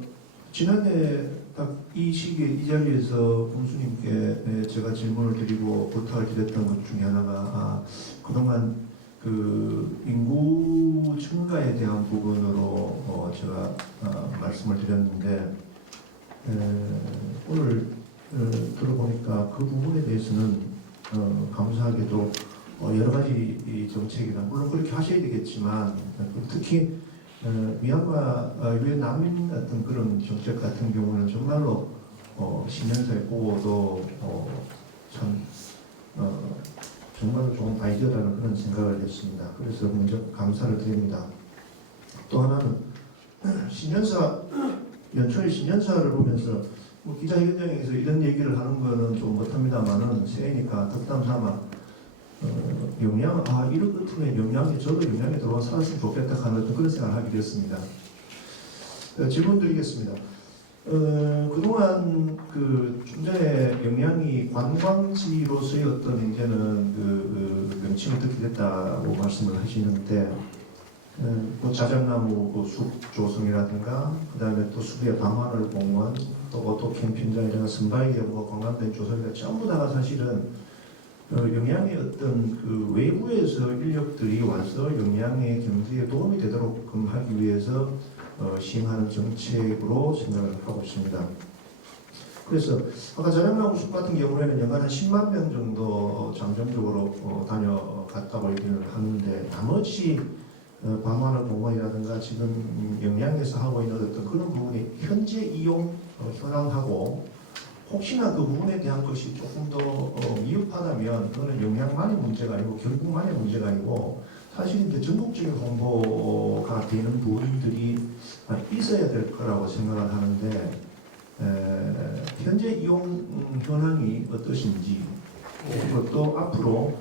지난해 딱 이 시기에 이 자리에서 공수님께 제가 질문을 드리고 부탁을 드렸던 것 중에 하나가 그동안 그 인구 증가에 대한 부분으로 제가 말씀을 드렸는데 오늘 들어보니까 그 부분에 대해서는 감사하게도 여러 가지 이 정책이나 물론 그렇게 하셔야 되겠지만 특히 미얀마 난민 같은 그런 정책 같은 경우는 정말로 신년사에 보고도 참 정말로 좋은 아이디어라는 그런 생각을 했습니다. 그래서 먼저 감사를 드립니다. 또 하나는 신년사 연초에 신년사를 보면서 뭐 기자회견장에서 이런 얘기를 하는 거는 좀 못합니다만은 새해니까 덕담 삼아 영양 이럴 것 같으면 영양에 저도 영양에 들어와 살았으면 좋겠다 하는 그런 생각을 하게 되었습니다. 질문 드리겠습니다. 그동안 좀 전에 영양이 관광지로서의 어떤 이제는 그 명칭을 듣게 됐다고 말씀을 하시는데 뭐 자작나무 숲 조성이라든가 그다음에 또 숲의 방화를 공원 또 오토 캠핑장이나 선박에 뭐 관광된 조성들 전부 다가 사실은 영양의 어떤 그 외부에서 인력들이 와서 영양의 경제에 도움이 되도록 하기 위해서 시행하는 정책으로 생각을 하고 있습니다. 그래서 아까 자작나무 숲 같은 경우에는 연간 한 10만 명 정도 잠정적으로 다녀갔다고 얘기를 하는데 나머지 방화나 공원이라든가 지금 영양에서 하고 있는 어떤 그런 부분이 현재 이용 현황하고 혹시나 그 부분에 대한 것이 조금 더 미흡하다면 그거는 영양만의 문제가 아니고 결국만의 문제가 아니고 사실 이제 전국적인 홍보가 되는 부분들이 있어야 될 거라고 생각을 하는데 현재 이용 현황이 어떠신지 그리고 또 앞으로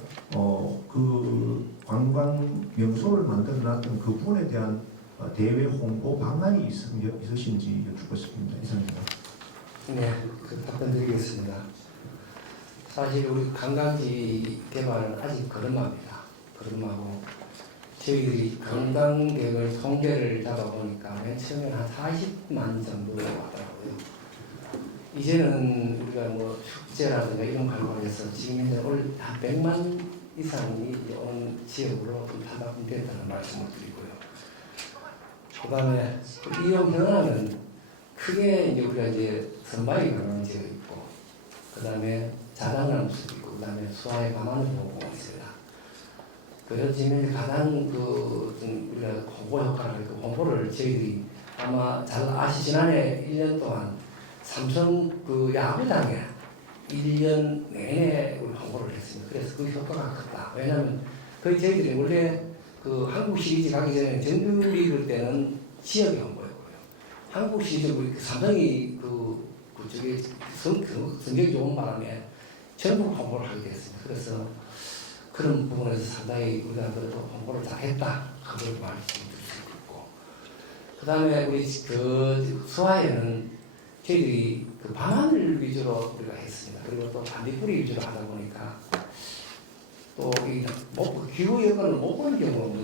그 관광 명소를 만들어놨던 그 부분에 대한 대외 홍보 방안이 있으신지 여쭙고 싶습니다. 이상입니다. 네, 답변 드리겠습니다. 사실 우리 관광지 개발은 아직 걸음마입니다. 걸음마고 저희들이 관광객을 통계를 잡아보니까 맨 처음에 한 40만 정도 왔더라고요. 이제는 우리가 뭐 축제라든가 이런 관광을 해서 지금 현재 올 한 100만 이상이 오는 지역으로 좀 단합됐다는 말씀을 드리고요. 그 다음에 이용 현황은 크게 이제 우리가 이제 선박이 관광 지역 있고, 그 다음에 자당나무 숲 있고, 그 다음에 수화의 밤하늘 보고가 있습니다. 그렇지만 가장 우리가 홍보 효과를 했고, 홍보를 저희들이 아마 잘 지난해 1년 동안 삼성 야구장에 1년 내내 우리 홍보를 했습니다. 그래서 그 효과가 컸다. 왜냐하면 거의 저희들이 원래 한국 시리즈 가기 전에 정규리그 때는 지역의 홍보였고요. 한국 시리즈 우리 삼성이 그쪽에 성적이 좋은 바람에 전국 홍보를 하게 됐습니다. 그래서 그런 부분에서 상당히 우리가 그래도 홍보를 잘했다 그걸 말씀드릴 수 있고, 그 다음에 우리 그 수화에는 저희들이 그 밤하늘 위주로 우리가 했습니다. 그리고 또 반딧불이 위주로 하다 보니까 또이 기후 여건을 못 보는 경우가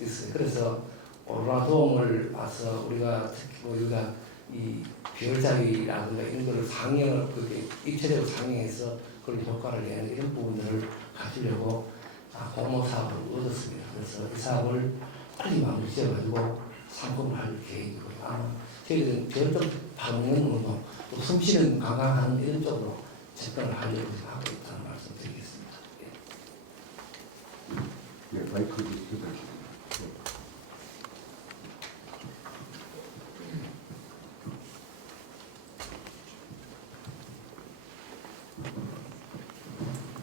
있어요. 그래서 오로라돔을 와서 우리가 특히 뭐 우리가 이 별자리라든가 이런 거를 상영을 그게 입체적으로 상영해서 그런 효과를 내는 이런 부분들을 가지려고 공모 사업을 얻었습니다. 그래서 이 사업을 빨리 마무리 지어가지고 상품을 할 계획이고요. 아마 저희들은 별점 방문 운동, 또 숨쉬는 관광하는 이런 쪽으로 접근을 하려고 하고 있다는 말씀 드리겠습니다. 예, 마이크 주시면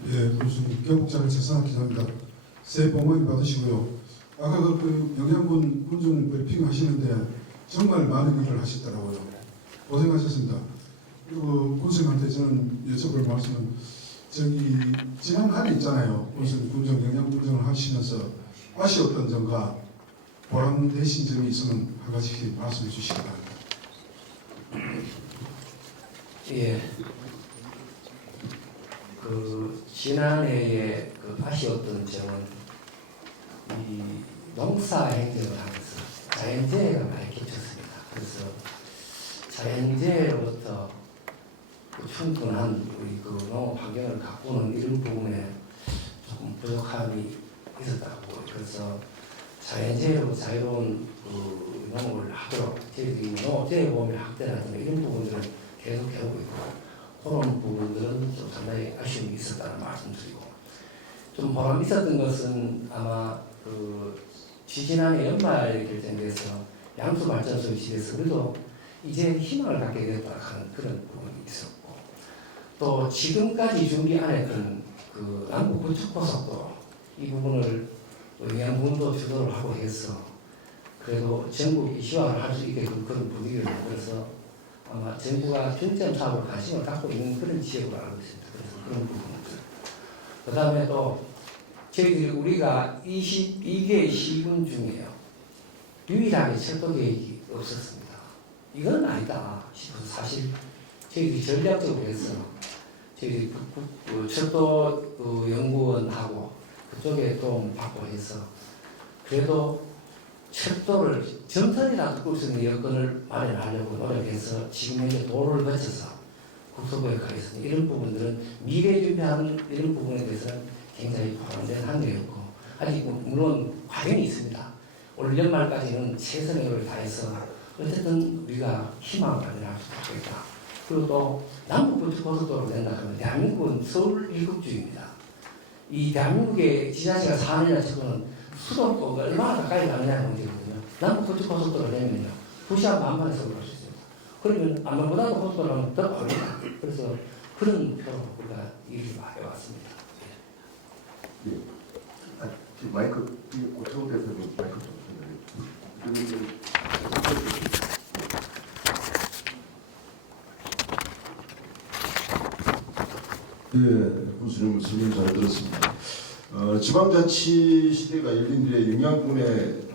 예, 교수님, 경북자를 최선학 기자입니다. 새해 복 많이 받으시고요. 아까 그 영양분 군정 브리핑 하시는데 정말 많은 일을 하셨더라고요. 고생하셨습니다. 그리고 군수님한테 저는 여쭤볼 말씀은 저기 지난 한 해 있잖아요. 군수님 군정 영양 군정을 하시면서 아쉬웠던 점과 보람되신 점이 있으면 한 가지씩 말씀해 주시기 바랍니다. 예. 그 지난해에 그 아쉬웠던 점은 이 농사 행정을 하면서 자연재해가 많이 겹쳤습니다. 그래서 자연재해로부터 그 충분한 우리 그 농업 환경을 가꾸는 이런 부분에 조금 부족함이 있었다고. 그래서 자연재해로 자유로운 그 농업을 하도록 저희들이 농업재해 보험의 확대라든가 이런 부분들을 계속 해오고 있고, 그런 부분들은 좀 상당히 아쉬움이 있었다는 말씀드리고, 좀 보람 있었던 것은 아마 그 지지난해 연말 결정돼서 양수발전소 위치에서 그래도 이제 희망을 갖게 됐다 하는 그런 부분이 있었고, 또 지금까지 준비 안 했던 그 남북 구축고속도로 이 부분을 영양군도 주도를 하고 해서 그래도 전국이 시화를 할 수 있게끔 그런 분위기를 만들어서 아마 정부가 중점 사업을 관심을 갖고 있는 그런 지역으로 알고 있습니다. 그래서 그런 부분들. 그 다음에 또 저희들이 우리가 22개의 시군 중에요. 유일하게 철도 계획이 없었습니다. 이건 아니다 싶어서 사실 저희들이 전략적으로 해서 저희들이 그 철도 그 연구원하고 그쪽에 도움 받고 해서 그래도 철도를 점선이라도 끌 수 있는 여건을 마련하려고 노력해서 지금 현재 도로를 거쳐서 국토부에 가 있습니다. 이런 부분들은 미래 준비하는 이런 부분에 대해서는 굉장히 보람된 한계였고, 아직 물론 과정이 있습니다. 올 연말까지는 최선의 노력을 다해서 어쨌든 우리가 희망을 가져갈 수 있다. 그리고 또 남북고속도로를 낸다 하면 대한민국은 서울 일급주입니다. 이 대한민국의 지자체가 사느냐 치고는 수도권과 얼마나 가까이 가느냐는 문제거든요. 남북고속도로를 내면요 2시간 반 만에 서울 갈 수 있습니다. 그러면 안만보다도 고속도로는 더 빠릅니다. 그래서 그런 목표로 우리가 일을 해왔습니다. 예. 지금 마이크 오태훈 대표님 마이크 좀 주세요. 네, 교수님 설명 잘 들었습니다. 지방자치 시대가 열린 뒤에 영양군에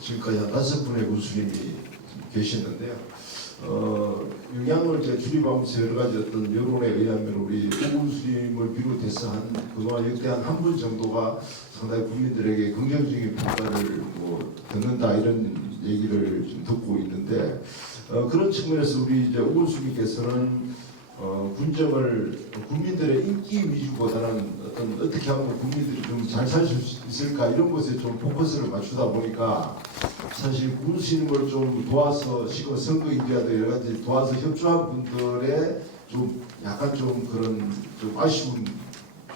지금까지 한 5분의 교수님이 계셨는데요. 영양을 제가 출입하면서 여러 가지 어떤 여론에 의하면 우리 오 교수님을 비롯해서 한 그동안 역대한 한 분 정도가 상당히 국민들에게 긍정적인 평가를 듣는다 이런 얘기를 좀 듣고 있는데, 그런 측면에서 우리 이제 오 교수님께서는 군정을 국민들의 인기 위주보다는 어떻게 하면 국민들이 좀 잘 살 수 있을까 이런 것에 좀 포커스를 맞추다 보니까 사실 군수님을 좀 도와서 선거 인재와도 여러 가지 도와서 협조한 분들의 좀 약간 좀 그런 좀 아쉬운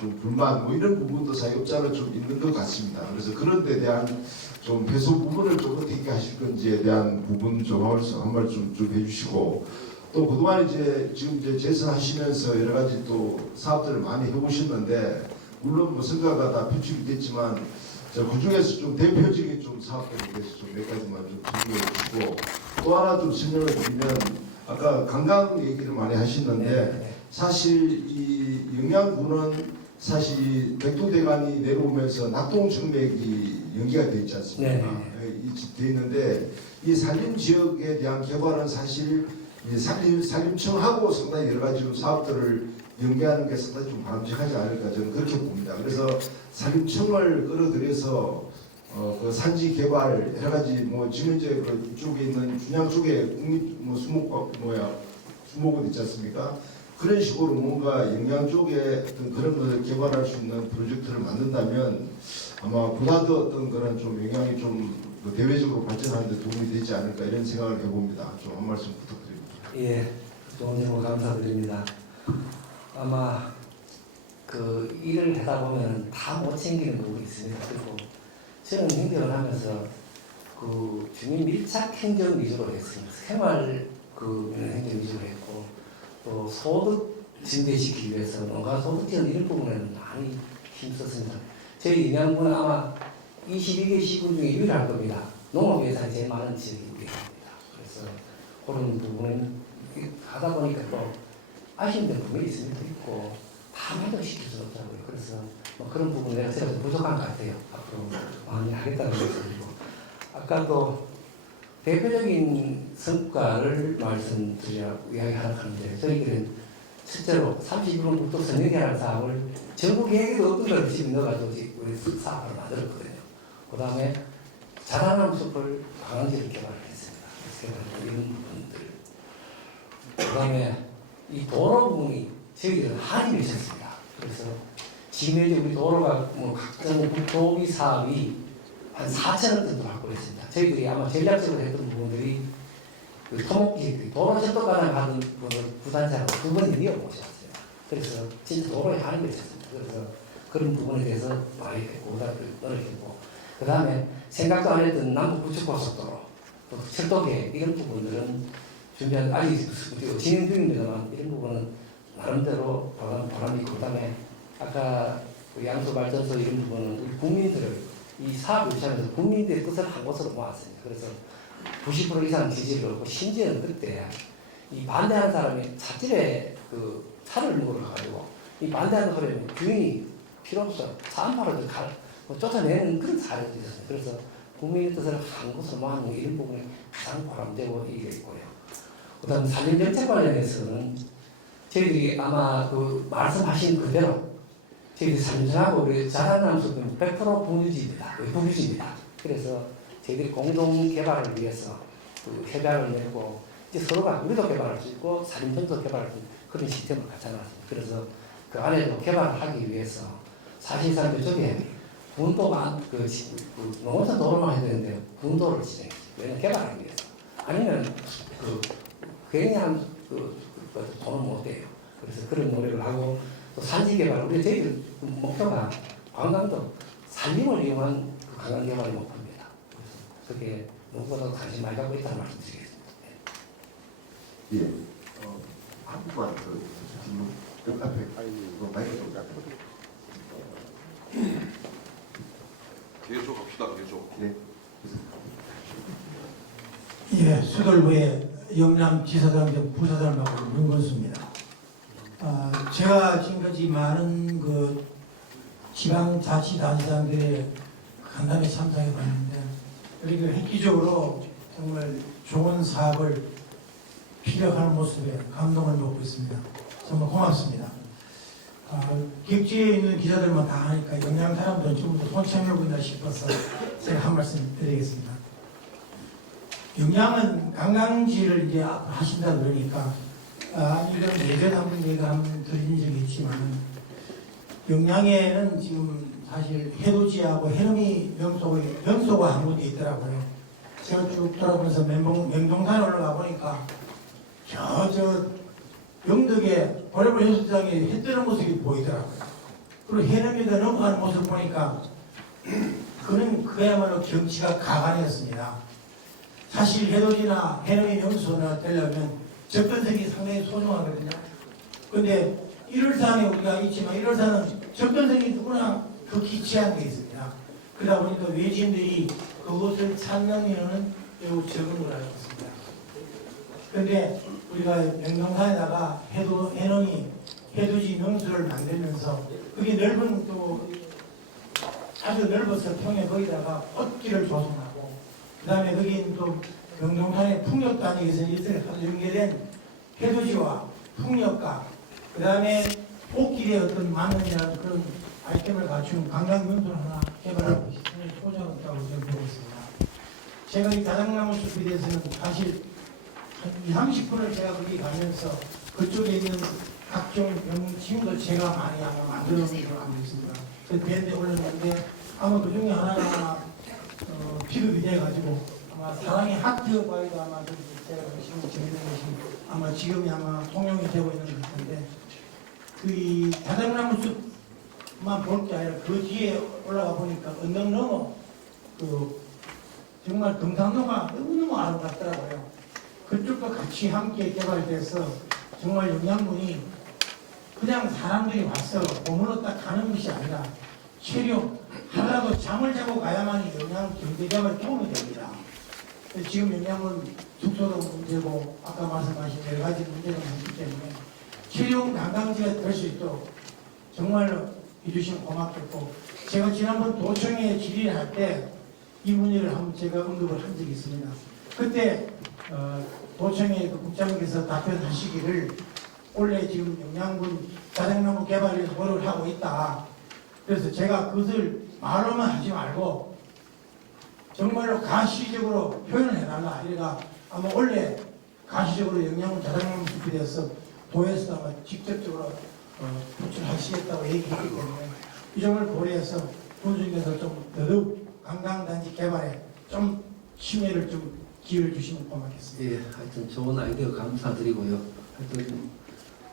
좀 불만 이런 부분도 사실 없지 않아 좀 있는 것 같습니다. 그래서 그런 데 대한 좀 배소 부분을 좀 어떻게 하실 건지에 대한 부분 좀 한 말 좀 해주시고, 또 그동안 지금 재선하시면서 여러 가지 또 사업들을 많이 해보셨는데, 물론 성과가 다 표출이 됐지만 그 중에서 좀 대표적인 좀 사업들에 대해서 좀 몇 가지만 좀 설명해 주시고, 또 하나 좀 설명을 드리면 아까 관광 얘기를 많이 하시는데 사실 이 영양군은 사실 백두대간이 내려오면서 낙동정맥이 연기가 되어 있지 않습니까? 되어 있는데 이 산림 지역에 대한 개발은 사실 이 산림청하고 상당히 여러 가지 사업들을 연계하는 게 상당히 좀 바람직하지 않을까 저는 그렇게 봅니다. 그래서 산림청을 끌어들여서 그 산지 개발 여러 가지 뭐 지금 이제 그 이쪽에 있는 준양 쪽에 국립 뭐 수목원 있지 않습니까? 그런 식으로 뭔가 영양 쪽에 어떤 그런 것을 개발할 수 있는 프로젝트를 만든다면 아마 보다 더 어떤 그런 좀 영향이 좀 대외적으로 발전하는 데 도움이 되지 않을까 이런 생각을 해봅니다. 좀 한 말씀 부탁드립니다. 예, 좋은 질문 감사드립니다. 아마 그 일을 하다 보면 다 못 챙기는 부분이 있습니다. 그리고 저는 행정을 하면서 그 주민 밀착 행정 위주로 했습니다. 생활 그 행정 위주로 했고 또 소득 증대시키기 위해서 농가 소득지원 이런 부분에는 많이 힘썼습니다. 저희 영양군은 아마 22개 시군 중에 유일할 겁니다. 농업 예산이 제일 많은 지역이 우리입니다. 그래서 그런 부분은 하다 보니까 또 아쉬운 데는 분명히 있고 다 만족시킬 수 없더라고요. 그래서 뭐 그런 부분 내가 제가 좀 부족한 것 같아요. 앞으로 많이 하겠다는 말씀드리고 아까도 대표적인 성과를 말씀드리려고 이야기하려고 하는데 저희들은 실제로 31번 국도 선역이라는 사업을 전국 계획에도 없던 걸 지금 넣어가지고 우리 사업을 만들었거든요. 그 다음에 자라나무 숲을 관광지를 개발했습니다. 그래서 이런 부분들. 그 다음에 이 도로 부분이 저희들은 한이 있었습니다. 그래서 지금 이제 우리 도로가 뭐 각종 국도비 사업이 한 4천억 정도 갖고 있습니다. 저희들이 아마 전략적으로 했던 부분들이 그 토목기획들이 도로 철도가랑 받은 부단장으로 2번이 이어보셨어요. 그래서 진짜 도로에 한이 있었습니다. 그래서 그런 부분에 대해서 많이 노력했고 그 다음에 생각도 안 했던 남북 부축고속도로 또 철도계획 이런 부분들은 준비한 아직 진행 중입니다만 이런 부분은 나름대로 보람이 있고 그다음에 아까 그 양수발전소 이런 부분은 우리 국민들을 이 사업을 유치하면서 국민들의 뜻을 한 곳으로 모았습니다. 그래서 90% 이상 지지를 얻고 심지어는 그때 이 반대하는 사람이 차질에 그 차를 몰아가지고 이 반대하는 소리는 주인이 필요 없어 차 안 팔아도 쫓아내는 그런 사례도 있었습니다. 그래서 국민의 뜻을 한 곳으로 모아놓은 이런 부분이 가장 보람되고 이게 있고요. 그다음 산림정책 관련해서는 저희들이 아마 그 말씀하신 그대로 저희들이 산림청하고 우리 자라나무 숲은 100% 공유지입니다. 공유지입니다. 그래서 저희들이 공동 개발을 위해서 그 협약을 내고 이제 서로가 우리도 개발할 수 있고 산림청도 개발할 수 있는 그런 시스템을 갖춰놨습니다. 그래서 그 안에도 개발을 하기 위해서 사실상 그쪽에 분도가 그 농어촌 도로만 해야 되는데 분도를 진행했어요. 왜냐면 개발하기 위해서. 아니면 그 굉장한 돈을 못 돼요. 그래서 그런 노력을 하고 또 산지 개발 우리 저희들 목표가 관광도 산림을 이용한 그 관광 개발이 목표입니다. 그래서 그게 무엇보다 관심 많이 갖고 있다는 말씀드리겠습니다. 예. 한 분만 그 질문 앞에 마이크 좀 계속 합시다. 계속. 네. 예, 수돌부의 영남지사장 부사장하고 윤건수입니다. 제가 지금까지 많은 그 지방자치단체장들의 간담회 참석해 봤는데 이렇게 획기적으로 정말 좋은 사업을 피력하는 모습에 감동을 먹고 있습니다. 정말 고맙습니다. 객지에 있는 기자들만 다 하니까 영양 사람들은 좀 더 손창해 보인다 싶어서 제가 한 말씀 드리겠습니다. 영양은 관광지를 이제 하신다 그러니까 이건 예전에 한번 제가 한번 드린 적이 있지만 영양에는 지금 사실 해돋이하고 해넘이 명소가 한 군데 있더라고요. 제가 쭉 돌아보면서 맹동산에 올라가 보니까 저 영덕에 보레볼 해수장에 해 뜨는 모습이 보이더라고요. 그리고 해넘이가 넘어가는 모습 보니까 그야말로 경치가 가관이었습니다. 사실 해돋이나 해넘이 명소나 되려면 접근성이 상당히 소중하거든요. 근데 1월산에 우리가 있지만 1월산은 접근성이 누구나 극히 취한 게 있습니다. 그러다 보니까 외지인들이 그곳을 찾는 인원은 매우 적은 걸 알고 있습니다. 그런데 우리가 명동산에다가 해넘이 해돋이 명수를 만들면서 그게 넓은 또 아주 넓어서 평에 거기다가 꽃길을 조성하고 그 다음에 거기는 또 명동산의 풍력단위에서 이들이 연계된 해돋이와 풍력과 그 다음에 꽃길에 어떤 만원이라는 그런 아이템을 갖춘 관광명소를 하나 개발하고 싶은 소장을 있다고 저는 보고 있습니다. 제가 이 다장나무 숲에 대해서는 사실 한 20, 30분을 제가 거기 가면서 그쪽에 있는 각종 명칭도 제가 많이 아마 만들어 놓은 걸로 알고 있습니다. 그 밴드에 올렸는데 아마 그 중에 하나가 아마 피급이 돼가지고 아마 사랑의 하트 바위도 아마 제가 보시면 정해진 것이 아마 지금이 아마 통용이 되고 있는 것 같은데 그 이 다장나무 숲만 볼 게 아니라 그 뒤에 올라가 보니까 언덕 넘어 그 정말 등산로가 너무너무 아름답더라고요. 그쪽도 같이 함께 개발돼서 정말 영양분이 그냥 사람들이 와서 몸으로 딱 가는 것이 아니라 체력 하나도 잠을 자고 가야만이 영양 경제 개발에 도움이 됩니다. 지금 영양은 숙소도 문제고 아까 말씀하신 여러 가지 문제가 많기 때문에 체력 관광지가 될 수 있도록 정말로 해주시면 고맙겠고 제가 지난번 도청에 질의할 때 이 문제를 한번 제가 언급을 한 적이 있습니다. 그때 도청의 그 국장님께서 답변하시기를 원래 지금 영양분 다장나무 개발에 노력을 하고 있다. 그래서 제가 그것을 말로만 하지 말고 정말로 가시적으로 표현을 해달라. 이래가 아마 원래 가시적으로 영양분 다장나무 숲에 대해서 도에서 아마 직접적으로 도출하시겠다고 얘기했기 때문에 이 점을 고려해서 군수님께서 좀 더더욱 관광단지 개발에 좀 심혈을 좀 기회를 주시면 고맙겠습니다. 예, 하여튼 좋은 아이디어 감사드리고요. 하여튼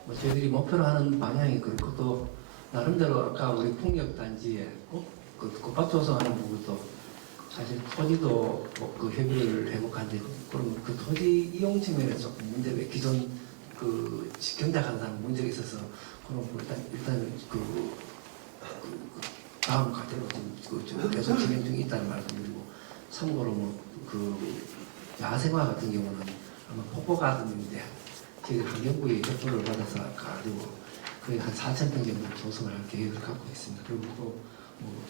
뭐 저희들이 목표로 하는 방향이 그렇고 또 나름대로 아까 우리 풍력단지에 그 꽃밭 조성하는 부분도 사실 토지도 그 협의를 회복한데 그럼 그 토지 이용 측면에서 조금 문제가 기존 그 경작하는 사람 문제가 있어서 그럼 일단 다음 과제로 좀 계속 진행 중에 있다는 말씀드리고 참고로 뭐 야생화 같은 경우는 아마 폭포가든인데 저희 환경부의 협조를 받아서 가지고 거의 한 4,000평 정도 조성을 할 계획을 갖고 있습니다. 그리고 또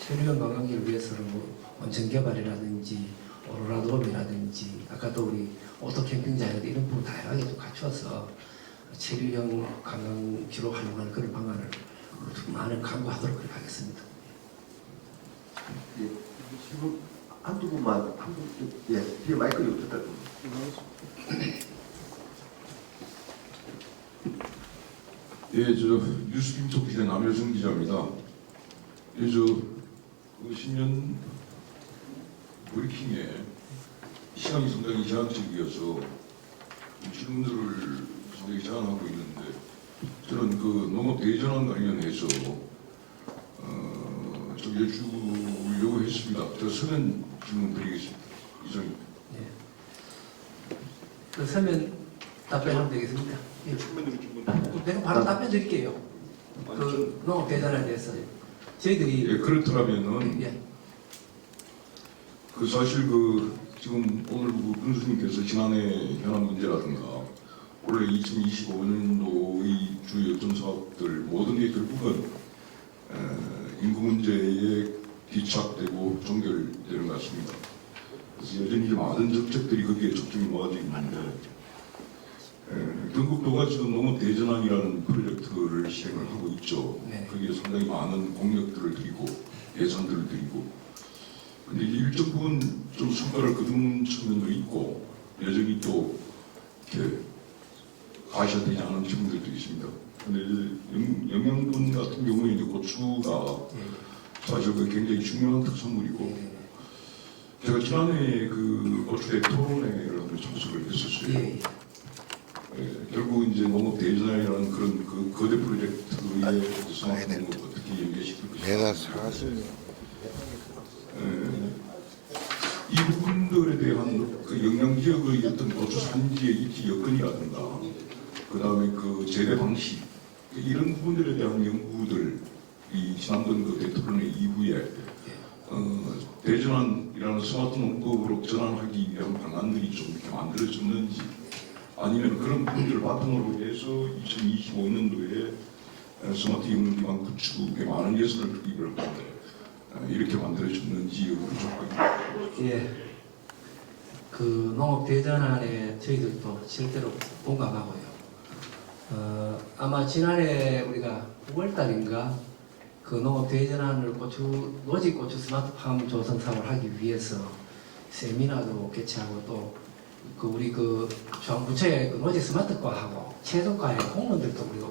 체류형 관광지를 위해서는 온천 개발이라든지 오로라 도움이라든지 아까 또 우리 오토 캠핑장이라든지 이런 부분 다양하게 좀 갖춰서 체류형 관광지로 활용하는 그런 방안을 많은 강구하도록 하겠습니다. 예, 지금 한두 분만 예, 뒤에 마이크 좀 부탁드립니다. 예, 뉴스김토 기자 남효정 기자입니다. 예, 그 10년 브리핑에 시간이 상당히 제한적이어서 질문들을 상당히 제한하고 있는데 저는 그 농업 대전환 관련해서 좀 여쭈려고 했습니다. 저 서면 질문 드리겠습니다. 이상입니다. 예. 그 서면 답변하면 되겠습니까? 예. 내가 바로 답변 드릴게요. 그 농업 대전에 대해서 저희들이 예, 그렇더라면은 예. 그 사실 지금 오늘 군수님께서 지난해 현안 문제라든가 올해 2025년도의 주요 어떤 사업들 모든 게 결국은 인구 문제에 뒤착되고 종결되는 것 같습니다. 그래서 여전히 많은 정책들이 거기에 초점이 모아져 있는데 경북도가 지금 농업 대전환이라는 프로젝트를 시행을 하고 있죠. 네. 거기에 상당히 많은 공력들을 들이고 예산들을 들이고 근데 일정 부분 좀 성과를 거둔 측면도 있고 여전히 또 이렇게 가셔야 되지 않은 부분들도 있습니다. 근데 이제 영양분 같은 경우에 이제 고추가 사실 굉장히 중요한 특산물이고 제가 지난해 그 고추대 토론회를 한번 참석을 했었어요. 결국 이제 농업 대전환이라는 그런 그 거대 프로젝트에 성공을 어떻게 연계시킬 것인가. 내가 사실 이 부분들에 대한 그 영양 지역의 어떤 고추 산지의 입지 여건이라든가 그 다음에 그 재배 방식 이런 부분들에 대한 연구들 이 지난번 그 대토론회 이후에 대전환이라는 스마트 농법으로 전환하기 위한 방안들이 좀 이렇게 만들어졌는지 아니면 그런 부분들을 바탕으로 해서 2025년도에 스마트 인구 기반 구축에 많은 예산을 투입을 하는데 이렇게 만들어졌는지 여쭤보겠습니다. 예. 그 농업 대전안에 저희들도 실제로 공감하고요. 아마 지난해 우리가 9월달인가 그 농업 대전안을 노지 고추 스마트팜 조성 사업을 하기 위해서 세미나도 개최하고 또 그 우리 그 중앙부처의 그 노지 스마트과하고 채소과의 공무원들도 우리가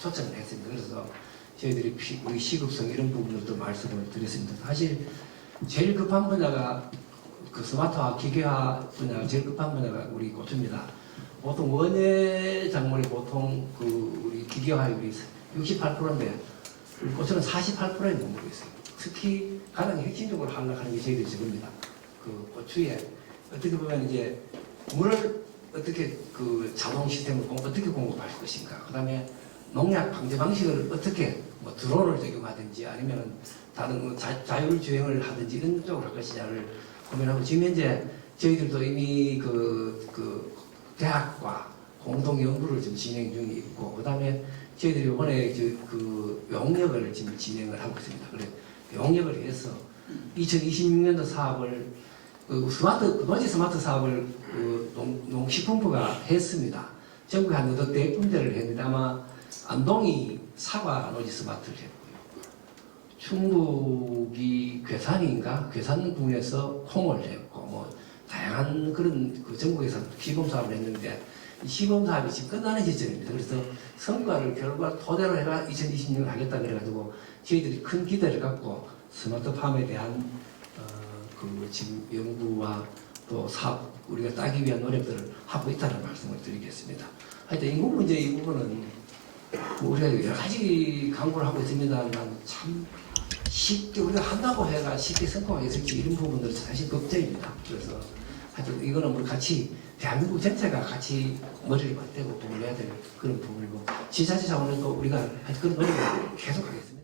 초청을 했습니다. 그래서 저희들이 우리 시급성 이런 부분들도 말씀을 드렸습니다. 사실 제일 급한 분야가 그 스마트화, 기계화 분야가 제일 급한 분야가 우리 고추입니다. 보통 원예 작물이 보통 그 우리 기계화율이 68%인데 우리 고추는 48%에 머무르고 있어요. 특히 가장 핵심적으로 하려고 하는 게 저희들이 저겁니다. 그 고추에 어떻게 보면 이제 물을 어떻게 그 자동 시스템을 어떻게 공급할 것인가. 그 다음에 농약 방제 방식을 어떻게 뭐 드론을 적용하든지 아니면 다른 뭐 자율주행을 하든지 이런 쪽으로 할 것이냐를 고민하고 지금 현재 저희들도 이미 그 대학과 공동 연구를 지금 진행 중에 있고 그 다음에 저희들이 이번에 그 용역을 지금 진행을 하고 있습니다. 그래 용역을 해서 2026년도 사업을 그 노지 스마트 사업을 그 농식품부가 했습니다. 전국에 한 8군데를 했는데 아마 안동이 사과 노지 스마트를 했고요. 충북이 괴산군에서 콩을 했고 뭐 다양한 그런 그 전국에서 시범 사업을 했는데 이 시범 사업이 지금 끝나는 시점입니다. 그래서 성과를 결과 토대로 해가 2026년 하겠다 그래가지고 저희들이 큰 기대를 갖고 스마트팜에 대한 그 지금 연구와 또 사업 우리가 따기 위한 노력들을 하고 있다는 말씀을 드리겠습니다. 하여튼 인구 문제 이 부분은 우리가 여러 가지 강구를 하고 있습니다만 참 쉽게 우리가 한다고 해가 쉽게 성과가 있을지 이런 부분들은 사실 걱정입니다. 그래서 하여튼 이거는 우리 같이 대한민국 전체가 같이 머리를 맞대고 도움을 해야 될 그런 부분이고 지자체 차원에서 우리가 하여튼 그런 노력을 계속하겠습니다.